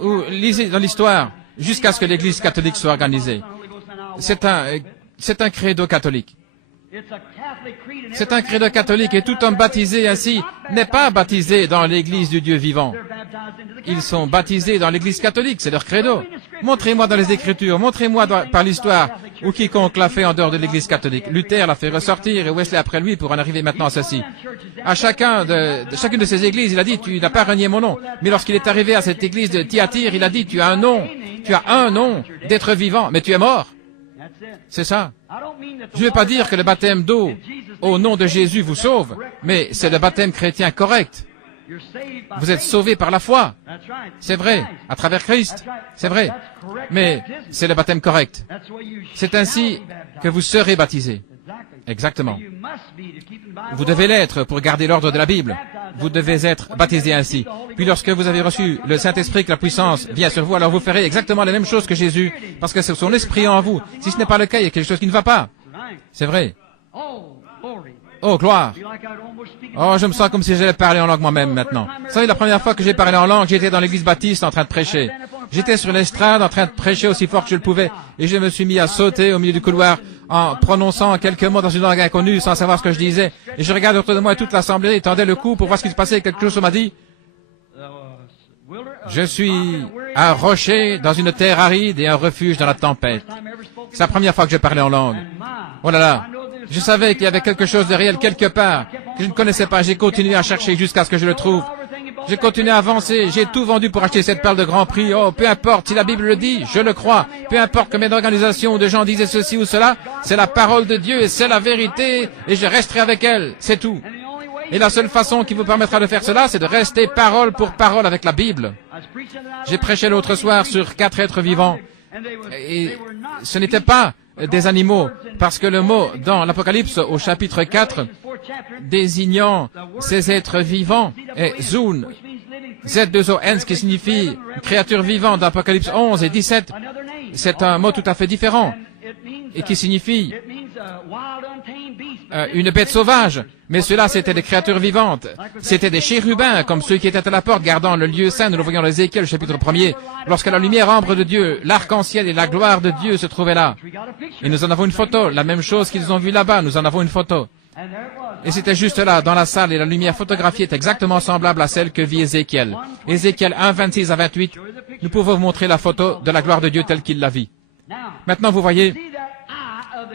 Ou lisez dans l'histoire jusqu'à ce que l'église catholique soit organisée. C'est un credo catholique. C'est un credo catholique et tout homme baptisé ainsi n'est pas baptisé dans l'église du Dieu vivant. Ils sont baptisés dans l'église catholique, c'est leur credo. Montrez-moi dans les Écritures, montrez-moi par l'histoire ou quiconque l'a fait en dehors de l'église catholique. Luther l'a fait ressortir et Wesley après lui pour en arriver maintenant à ceci. À chacune de ces églises, il a dit, tu n'as pas renié mon nom. Mais lorsqu'il est arrivé à cette église de Thyatire, il a dit, tu as un nom d'être vivant, mais tu es mort. C'est ça. Je ne veux pas dire que le baptême d'eau au nom de Jésus vous sauve, mais c'est le baptême chrétien correct. Vous êtes sauvés par la foi. C'est vrai, à travers Christ. C'est vrai. Mais c'est le baptême correct. C'est ainsi que vous serez baptisés. Exactement. Vous devez l'être pour garder l'ordre de la Bible. Vous devez être baptisés ainsi. Puis lorsque vous avez reçu le Saint-Esprit, que la puissance vient sur vous, alors vous ferez exactement la même chose que Jésus, parce que c'est son esprit en vous. Si ce n'est pas le cas, il y a quelque chose qui ne va pas. C'est vrai. Oh, gloire. Oh, je me sens comme si j'allais parler en langue moi-même maintenant. Vous savez, la première fois que j'ai parlé en langue, j'étais dans l'église baptiste en train de prêcher. J'étais sur l'estrade en train de prêcher aussi fort que je le pouvais, et je me suis mis à sauter au milieu du couloir en prononçant quelques mots dans une langue inconnue sans savoir ce que je disais. Et je regarde autour de moi et toute l'assemblée tendait le cou pour voir ce qui se passait. Quelque chose m'a dit, je suis un rocher dans une terre aride et un refuge dans la tempête. C'est la première fois que je parlais en langue. Oh là là. Je savais qu'il y avait quelque chose de réel quelque part que je ne connaissais pas. J'ai continué à chercher jusqu'à ce que je le trouve. J'ai continué à avancer. J'ai tout vendu pour acheter cette perle de grand prix. Oh, peu importe si la Bible le dit, je le crois. Peu importe combien d'organisations ou de gens disaient ceci ou cela, c'est la parole de Dieu et c'est la vérité et je resterai avec elle. C'est tout. Et la seule façon qui vous permettra de faire cela, c'est de rester parole pour parole avec la Bible. J'ai prêché l'autre soir sur 4 êtres vivants. Et ce n'était pas des animaux, parce que le mot dans l'Apocalypse au chapitre 4, désignant ces êtres vivants, est Zoon, Z2ON, ce qui signifie créature vivante d'Apocalypse 11 et 17. C'est un mot tout à fait différent, et qui signifie une bête sauvage. Mais ceux-là, c'était des créatures vivantes. C'était des chérubins, comme ceux qui étaient à la porte gardant le lieu saint. Nous le voyons dans Ézéchiel, chapitre 1er. Lorsque la lumière ambre de Dieu, l'arc-en-ciel et la gloire de Dieu se trouvaient là. Et nous en avons une photo. La même chose qu'ils ont vu là-bas, nous en avons une photo. Et c'était juste là, dans la salle, et la lumière photographiée est exactement semblable à celle que vit Ézéchiel. Ézéchiel 1, 26 à 28, nous pouvons vous montrer la photo de la gloire de Dieu telle qu'il la vit. Maintenant, vous voyez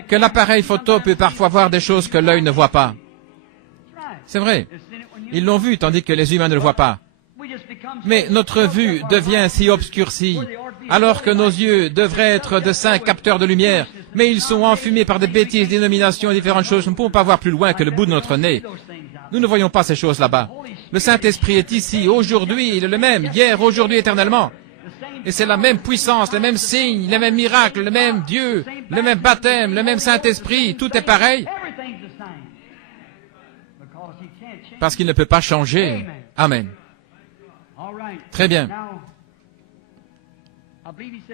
que l'appareil photo peut parfois voir des choses que l'œil ne voit pas. C'est vrai. Ils l'ont vu, tandis que les humains ne le voient pas. Mais notre vue devient si obscurcie, alors que nos yeux devraient être de saints capteurs de lumière, mais ils sont enfumés par des bêtises, dénominations et différentes choses. Nous ne pouvons pas voir plus loin que le bout de notre nez. Nous ne voyons pas ces choses là-bas. Le Saint-Esprit est ici, aujourd'hui, il est le même, hier, aujourd'hui, éternellement. Et c'est la même puissance, les mêmes signes, les mêmes miracles, le même Dieu, le même baptême, le même Saint-Esprit, tout est pareil. Parce qu'il ne peut pas changer. Amen. Très bien.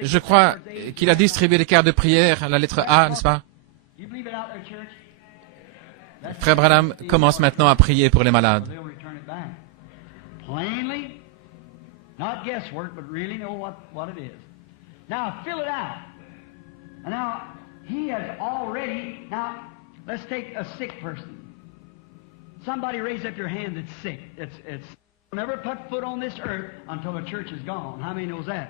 Je crois qu'il a distribué les cartes de prière, la lettre A, n'est-ce pas? Frère Branham commence maintenant à prier pour les malades. Not guesswork, but really know what it is. Now, fill it out. And now, he has already, now, let's take a sick person. Somebody raise up your hand that's sick. It's never put foot on this earth until the church is gone. How many knows that?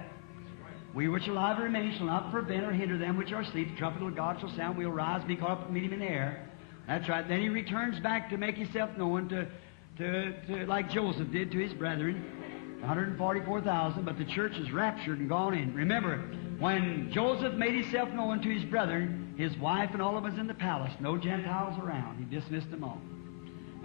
We which are alive and remain shall not prevent or hinder them which are asleep. The trumpet of God shall sound. We'll rise, be caught up, and meet him in the air. That's right. Then he returns back to make himself known to like Joseph did to his brethren. 144,000, but the church is raptured and gone in. Remember, when Joseph made himself known to his brethren, his wife and all of them was in the palace, no Gentiles around. He dismissed them all.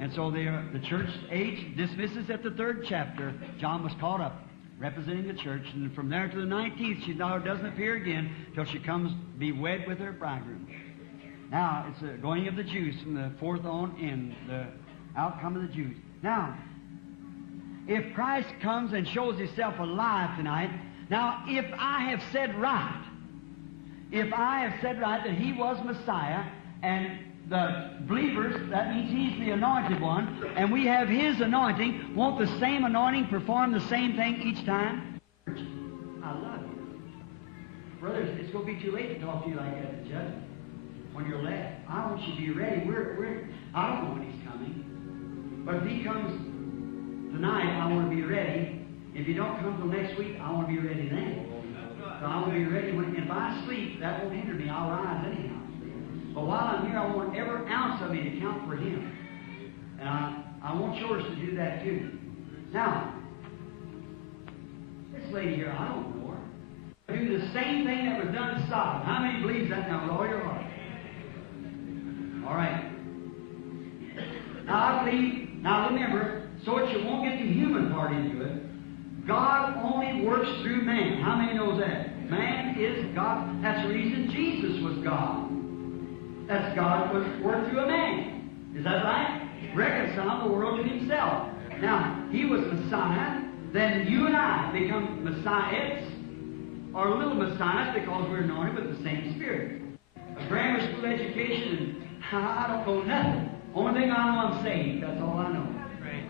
And so the church age dismisses at the 3rd chapter. John was caught up, representing the church, and from there to the 19th, she now doesn't appear again till she comes be wed with her bridegroom. Now, it's the going of the Jews from the 4th on in, the outcome of the Jews. Now, if Christ comes and shows Himself alive tonight, now if I have said right that He was Messiah, and the believers, that means He's the anointed one, and we have His anointing, won't the same anointing perform the same thing each time? I love you. Brothers, it's going to be too late to talk to you like that at the judgment. When you're left, I want you to be ready. I don't know when He's coming. But if He comes tonight, I want to be ready. If He don't come till next week, I want to be ready then. So I want to be ready. If I sleep, that won't hinder me. I'll rise anyhow. But while I'm here, I want every ounce of me to count for Him. And I want yours to do that too. Now, this lady here, I don't know her. Do the same thing that was done to Sodom. How many believes that now with all your heart? All right. Now I believe, now remember, so that you won't get the human part into it, God only works through man. How many knows that? Man is God. That's the reason Jesus was God. That's God was worked through a man. Is that right? Reconcile the world to Himself. Now, He was Messiah, then you and I become Messiahs, or little Messiahs, because we're anointed with the same Spirit. A grammar school education, and I don't know nothing. Only thing I know, I'm saved. That's all I know.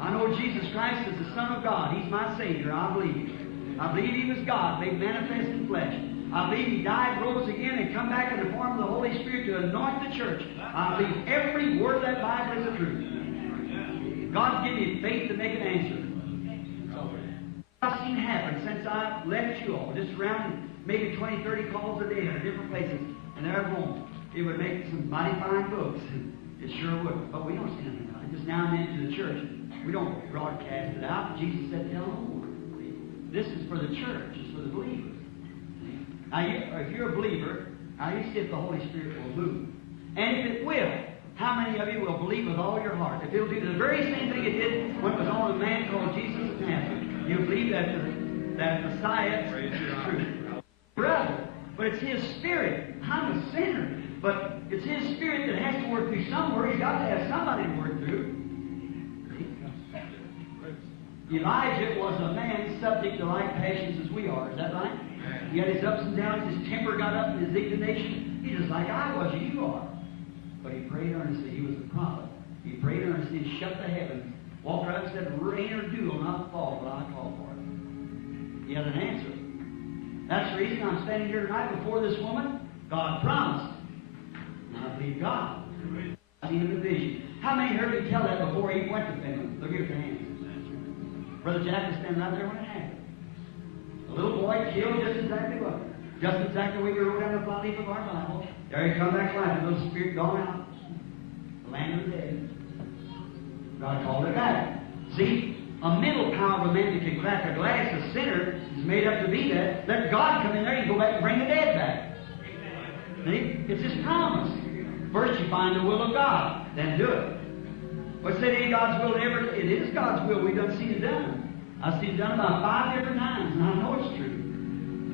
I know Jesus Christ is the Son of God. He's my Savior. I believe. I believe He was God, made manifest in flesh. I believe He died, rose again, and come back in the form of the Holy Spirit to anoint the church. I believe every word of that Bible is the truth. God's given me faith to make an answer. I've seen happen since I left you all, just around maybe 20, 30 calls a day in different places, and there at home. It would make some mighty fine books. It sure would. But we don't see anything about it. Just now and then to the church. We don't broadcast it out. Jesus said, tell no more. This is for the church. It's for the believers. Now, if you're a believer, now you see if the Holy Spirit will move. And if it will, how many of you will believe with all your heart? If it'll do the very same thing it did when it was on a man called Jesus of Nazareth, you believe that Messiah is true. Brother, but it's His Spirit. I'm a sinner. But it's His Spirit that has to work through somewhere. He's got to have somebody to work through. Elijah was a man subject to like passions as we are. Is that right? He had his ups and downs. His temper got up, and his indignation. He's just like I was, you are. But he prayed earnestly. He was the prophet. He prayed earnestly and shut the heavens. Walked around and said, rain or dew will not fall till I call for it. He had an answer. That's the reason I'm standing here tonight before this woman. God promised. And I believe God. I seen him in vision. How many heard me tell that before he went to Finland? Look at your hands. Brother Jack was standing right there when it happened. A little boy killed just exactly what? Just exactly what we wrote down the fly leaf of our Bible. There he come back to life. The little spirit gone out. The land of the dead. God called it back. See, a mental power of a man that can crack a glass, a sinner is made up to be that. Let God come in there and go back and bring the dead back. See? It's His promise. First you find the will of God, then do it. What's it ain't God's will ever? It is God's will. We done seen it done. I've seen it done about 5 different times, and I know it's true.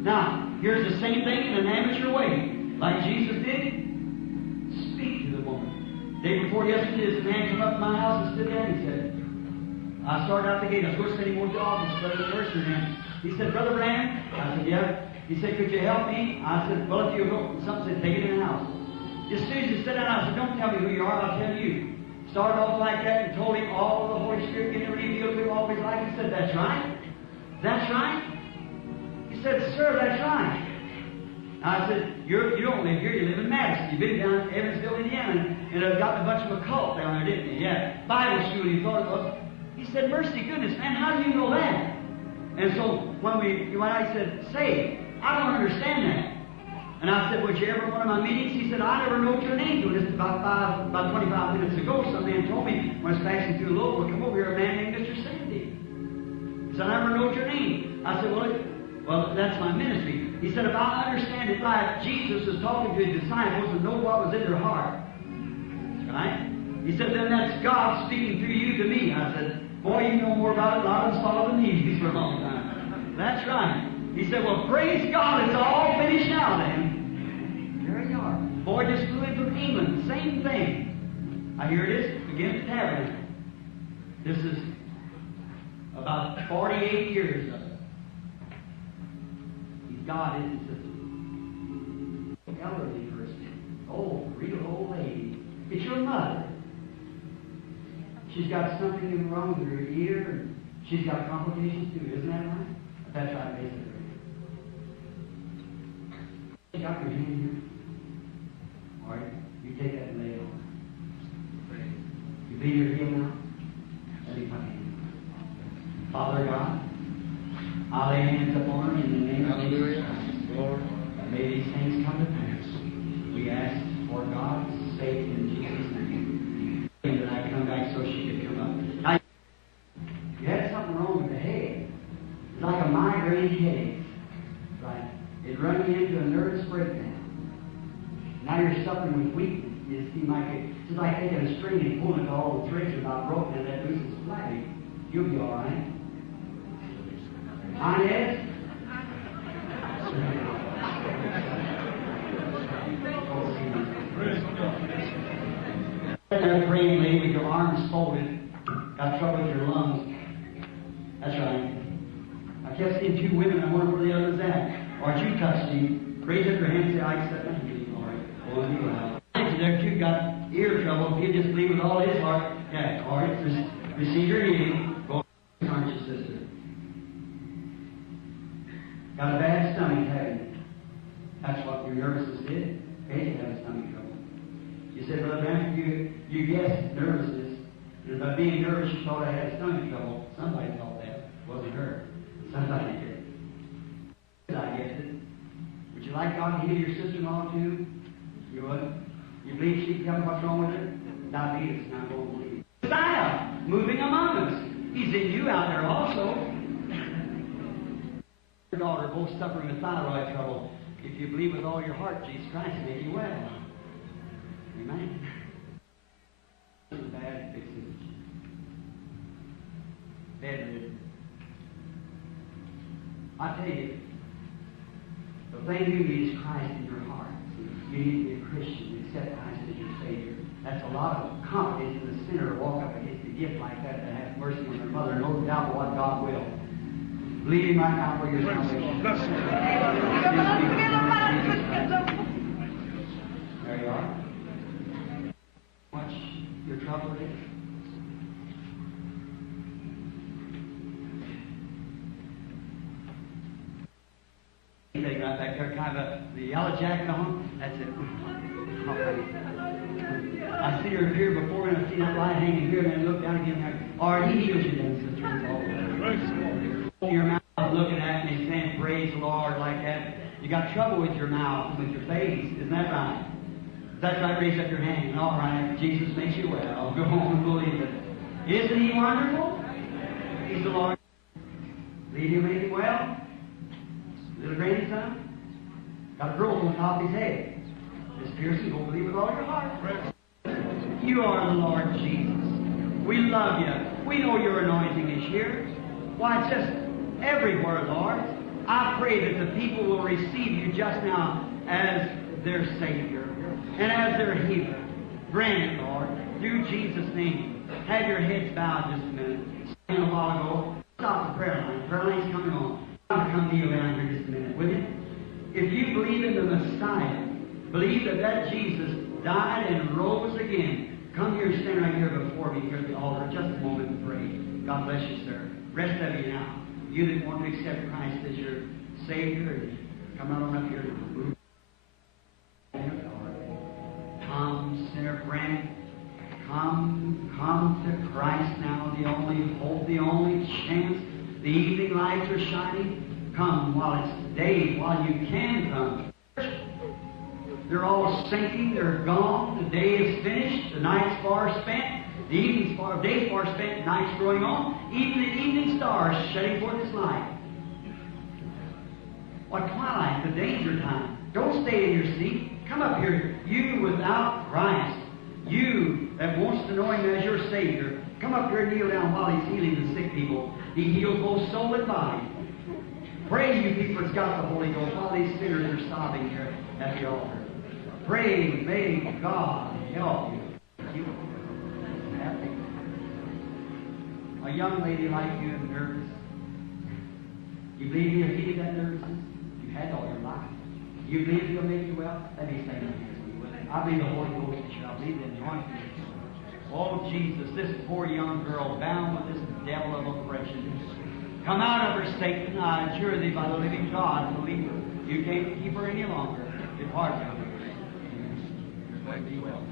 Now, here's the same thing in an amateur way. Like Jesus did, speak to the woman. The day before yesterday, this man came up to my house and stood there and he said, I started out the gate. I was going to send him more jobs and spread the person in. He said, Brother Branham? I said, yeah. He said, could you help me? I said, well, if you go. Something said, take it in the house. As soon as he said that, I said, don't tell me who you are, I'll tell you. Started off like that and told him all the Holy Spirit getting revealed to him all his life. He said, that's right. That's right. He said, sir, that's right. I said, you don't live here, you live in Madison. You've been down in Evansville, Indiana, and I've got a bunch of a cult down there, didn't you? Yeah. Bible school, he thought it was. He said, mercy goodness, man, how do you know that? And so when I said, say, I don't understand that. And I said, was you ever at one of my meetings? He said, I never wrote your name till just about 25 minutes ago. Some man told me when I was passing through Louisville, come over here, a man named Mr. Sandy. He said, I never wrote your name. I said, well, that's my ministry. He said, if I understand it right, Jesus was talking to His disciples and know what was in their heart. Right? He said, then that's God speaking through you to me. I said, boy, you know more about it than I've followed the news for a long time. That's right. He said, well, praise God, it's all finished now then. There you are. Boy just flew in from England. Same thing. Here it is, again, the tabernacle. This is a About 48 years of it. He's God, isn't he, sister? Elderly person. Old, real old lady. It's your mother. She's got something wrong with her ear, and she's got complications too. Isn't that right? That's right, basically. You got your hand here? All right, you take that and lay it on. You believe your heel now? Let me come in. Father God, I lay hands upon her in the name of Jesus. Lord, may these things come to pass. We ask for God's sake in Jesus' name. That I come back so she could come up. Now, you had something wrong with the head. It's like a migraine headache. Right? It runs you into a nervous breakdown. Now you're suffering with weakness. You seem like it's like taking a string and pulling it all the threads without broken and that looses flag. You'll be all right. Inez? You're praying, lady, with your arms folded. Got trouble with your lungs. That's right. I kept seeing two women. I wonder where the other's at. Or you touched him. Raise up your hand and say, I accept my healing. All right. Well, you well. There too got ear trouble. If you just believe with all his heart. Yeah. All right. Receive your healing. Go aren't you, sister? Got a bad stomach, haven't you? That's what your nervousness did. Okay, you have a stomach trouble. You said, Brother Branham, you guessed nervousness. And by being nervous, you thought I had stomach trouble. Somebody thought that. It wasn't her. Somebody did. I guessed it. Would you like God to heal your sister-in-law too? You would? You believe she can tell me what's wrong with her? Diabetes, not going to believe. Messiah, moving among us. He's in you out there also. Your daughter both suffering with thyroid trouble. If you believe with all your heart, Jesus Christ will make you well. Amen. This is bad fixes. Bedridden. I tell you, the thing you need is Christ in your heart. You need to be a Christian, accept Christ as your Savior. That's a lot of confidence in the sinner to walk up against a gift like that and have mercy on their mother, no doubt what God will. Believe Him right now for your salvation. There you are. Watch your trouble is. Right back there, kind of the yellow jacket on. That's it. I see her here before, and I see that light hanging here, and then look down again there. Or He heals you then, sister. Your mouth looking at me saying, praise the Lord, like that. You got trouble with your mouth, with your face. Isn't that right? That's right. Raise up your hand. All right. Jesus makes you well. Go home and believe it. Isn't He wonderful? He's the Lord. Believe He'll make him well. Little grandson got a growth on the top of his head. Miss Pearson, go believe with all your heart. You are the Lord Jesus. We love you. We know your anointing is here. Why, it's just everywhere, Lord. I pray that the people will receive you just now as their Savior and as their healer. Grant it, Lord, through Jesus' name. Have your heads bowed just a minute. A while ago, stop the prayer line. Prayer line's coming on. I'll come kneel down here just a minute, will you? If you believe in the Messiah, believe that Jesus died and rose again, come here and stand right here before me here at the altar just a moment and pray. God bless you, sir. Rest of you now. You that want to accept Christ as your Savior, come on up here. Come, sinner friend. Come to Christ now, the only hope, the only chance. The evening lights are shining. Come while it's day, while you can come. They're all sinking, they're gone. The day is finished, the night's far spent. The evening's far, day's far spent, night's growing on. Even the evening stars shedding forth its light. What twilight, the danger time. Don't stay in your seat. Come up here. You without Christ. You that wants to know Him as your Savior. Come up here and kneel down while He's healing the sick people. He heals both soul and body. Pray, you people that's got the Holy Ghost, while these sinners are sobbing here at the altar. Pray, may God help you. Are A young lady like you and nervous. You believe you healed that nervousness? You had all your life. You believe He'll make you well? Let me say that here. I believe the Holy Ghost is sure. I believe the anointing. Oh, Jesus, this poor young girl bound with this devil of oppression. Come out of her, Satan. I adjure thee by the living God, believe her. You can't keep her any longer. Depart from her. You're going to be well.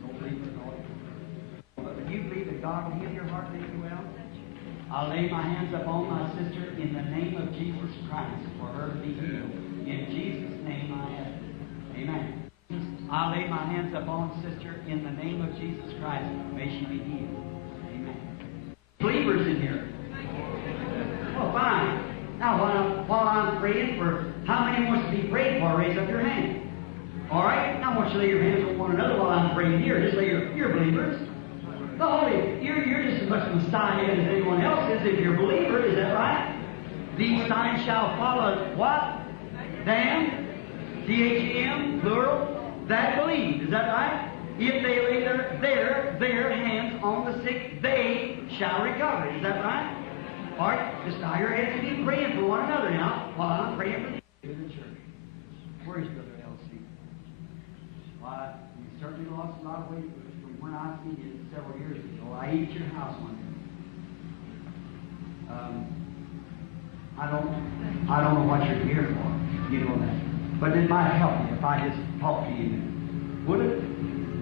Don't believe her at all. But if you believe that God will heal your heart and make you well, I'll lay my hands upon my sister in the name of Jesus Christ for her to be healed. In Jesus' name I ask it. Amen. I'll lay my hands upon sister in the name of Jesus Christ. May she be healed. Amen. Believers in here. Well, fine. Now, while I'm praying for, how many wants to be prayed for? Raise up your hand. All right? Now, I want you to lay your hands on one another while I'm praying here. Just lay your believers. The Holy, you're just as much Messiah as anyone else is if you're a believer. Is that right? These signs shall follow what? Them? T-H-E-M, plural. That believe. Is that right? If they lay their hands on the sick, they shall recover. Is that right? All right, just bow your heads and be praying for one another now while I'm praying for you in the church. Where is Brother L.C.? Why, you certainly lost a lot of weight from when I seen you several years ago. I ate at your house one day. I don't know what you're here for. You know that. But it might help you if I just talk to you. Would it?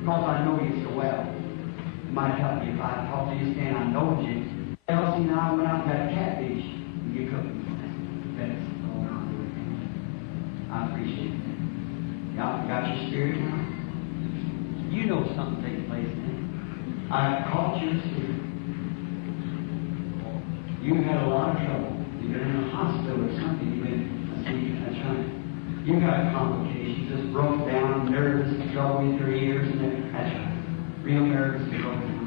Because I know you so well. It might help you if I talk to you saying I know you. Elsie and I went out and got catfish. And you cooked me. That's all I'm doing. I appreciate it. Y'all got your spirit now? You know something takes place then. I caught your spirit. You had a lot of trouble. You've been in a hospital or something. You've been asleep. That's right. You got complications, just broke down, nervous, trouble with your ears, and that's right. Real nervous and broken down.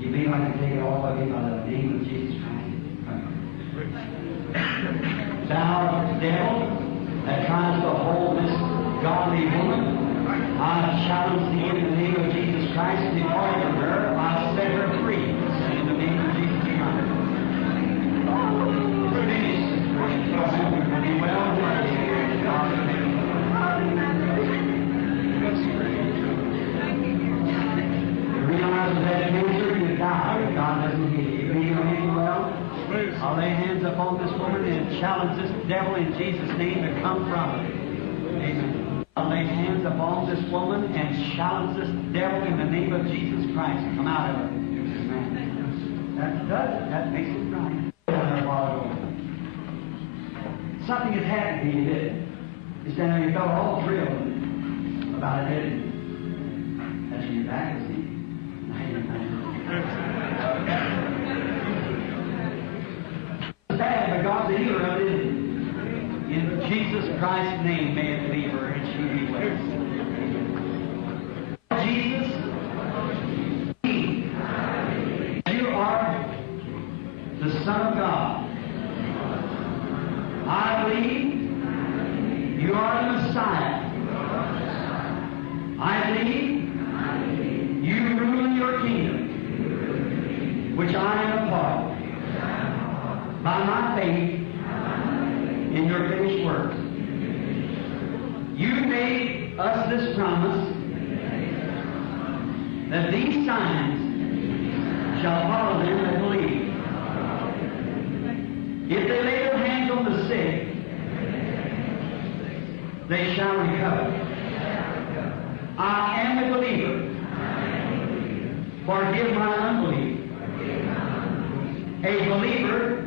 You believe I can take it all of you by the name of Jesus Christ? Thou devil that tries to hold this godly woman, I challenge thee in the name of Jesus Christ to depart from her. I set her free in the name of Jesus Christ. Be well done. I'll lay hands upon this woman and challenge this devil in Jesus' name to come from her. Amen. I'll lay hands upon this woman and challenge this devil in the name of Jesus Christ to come out of her. Amen. That does it. That makes it right. Something has happened to you, didn't it? You stand there and you felt all thrilled about it, didn't you? That's your back, is it? Bad, but God's the healer of it. In Jesus Christ's name, may it leave her and she be well. Jesus, you are the Son of God. I believe you are the Messiah. I believe you rule in your kingdom, which I am a part of. By my faith in your finished work. You made us this promise that these signs shall follow them that believe. If they lay their hands on the sick, they shall recover. I am a believer. Forgive my unbelief. A believer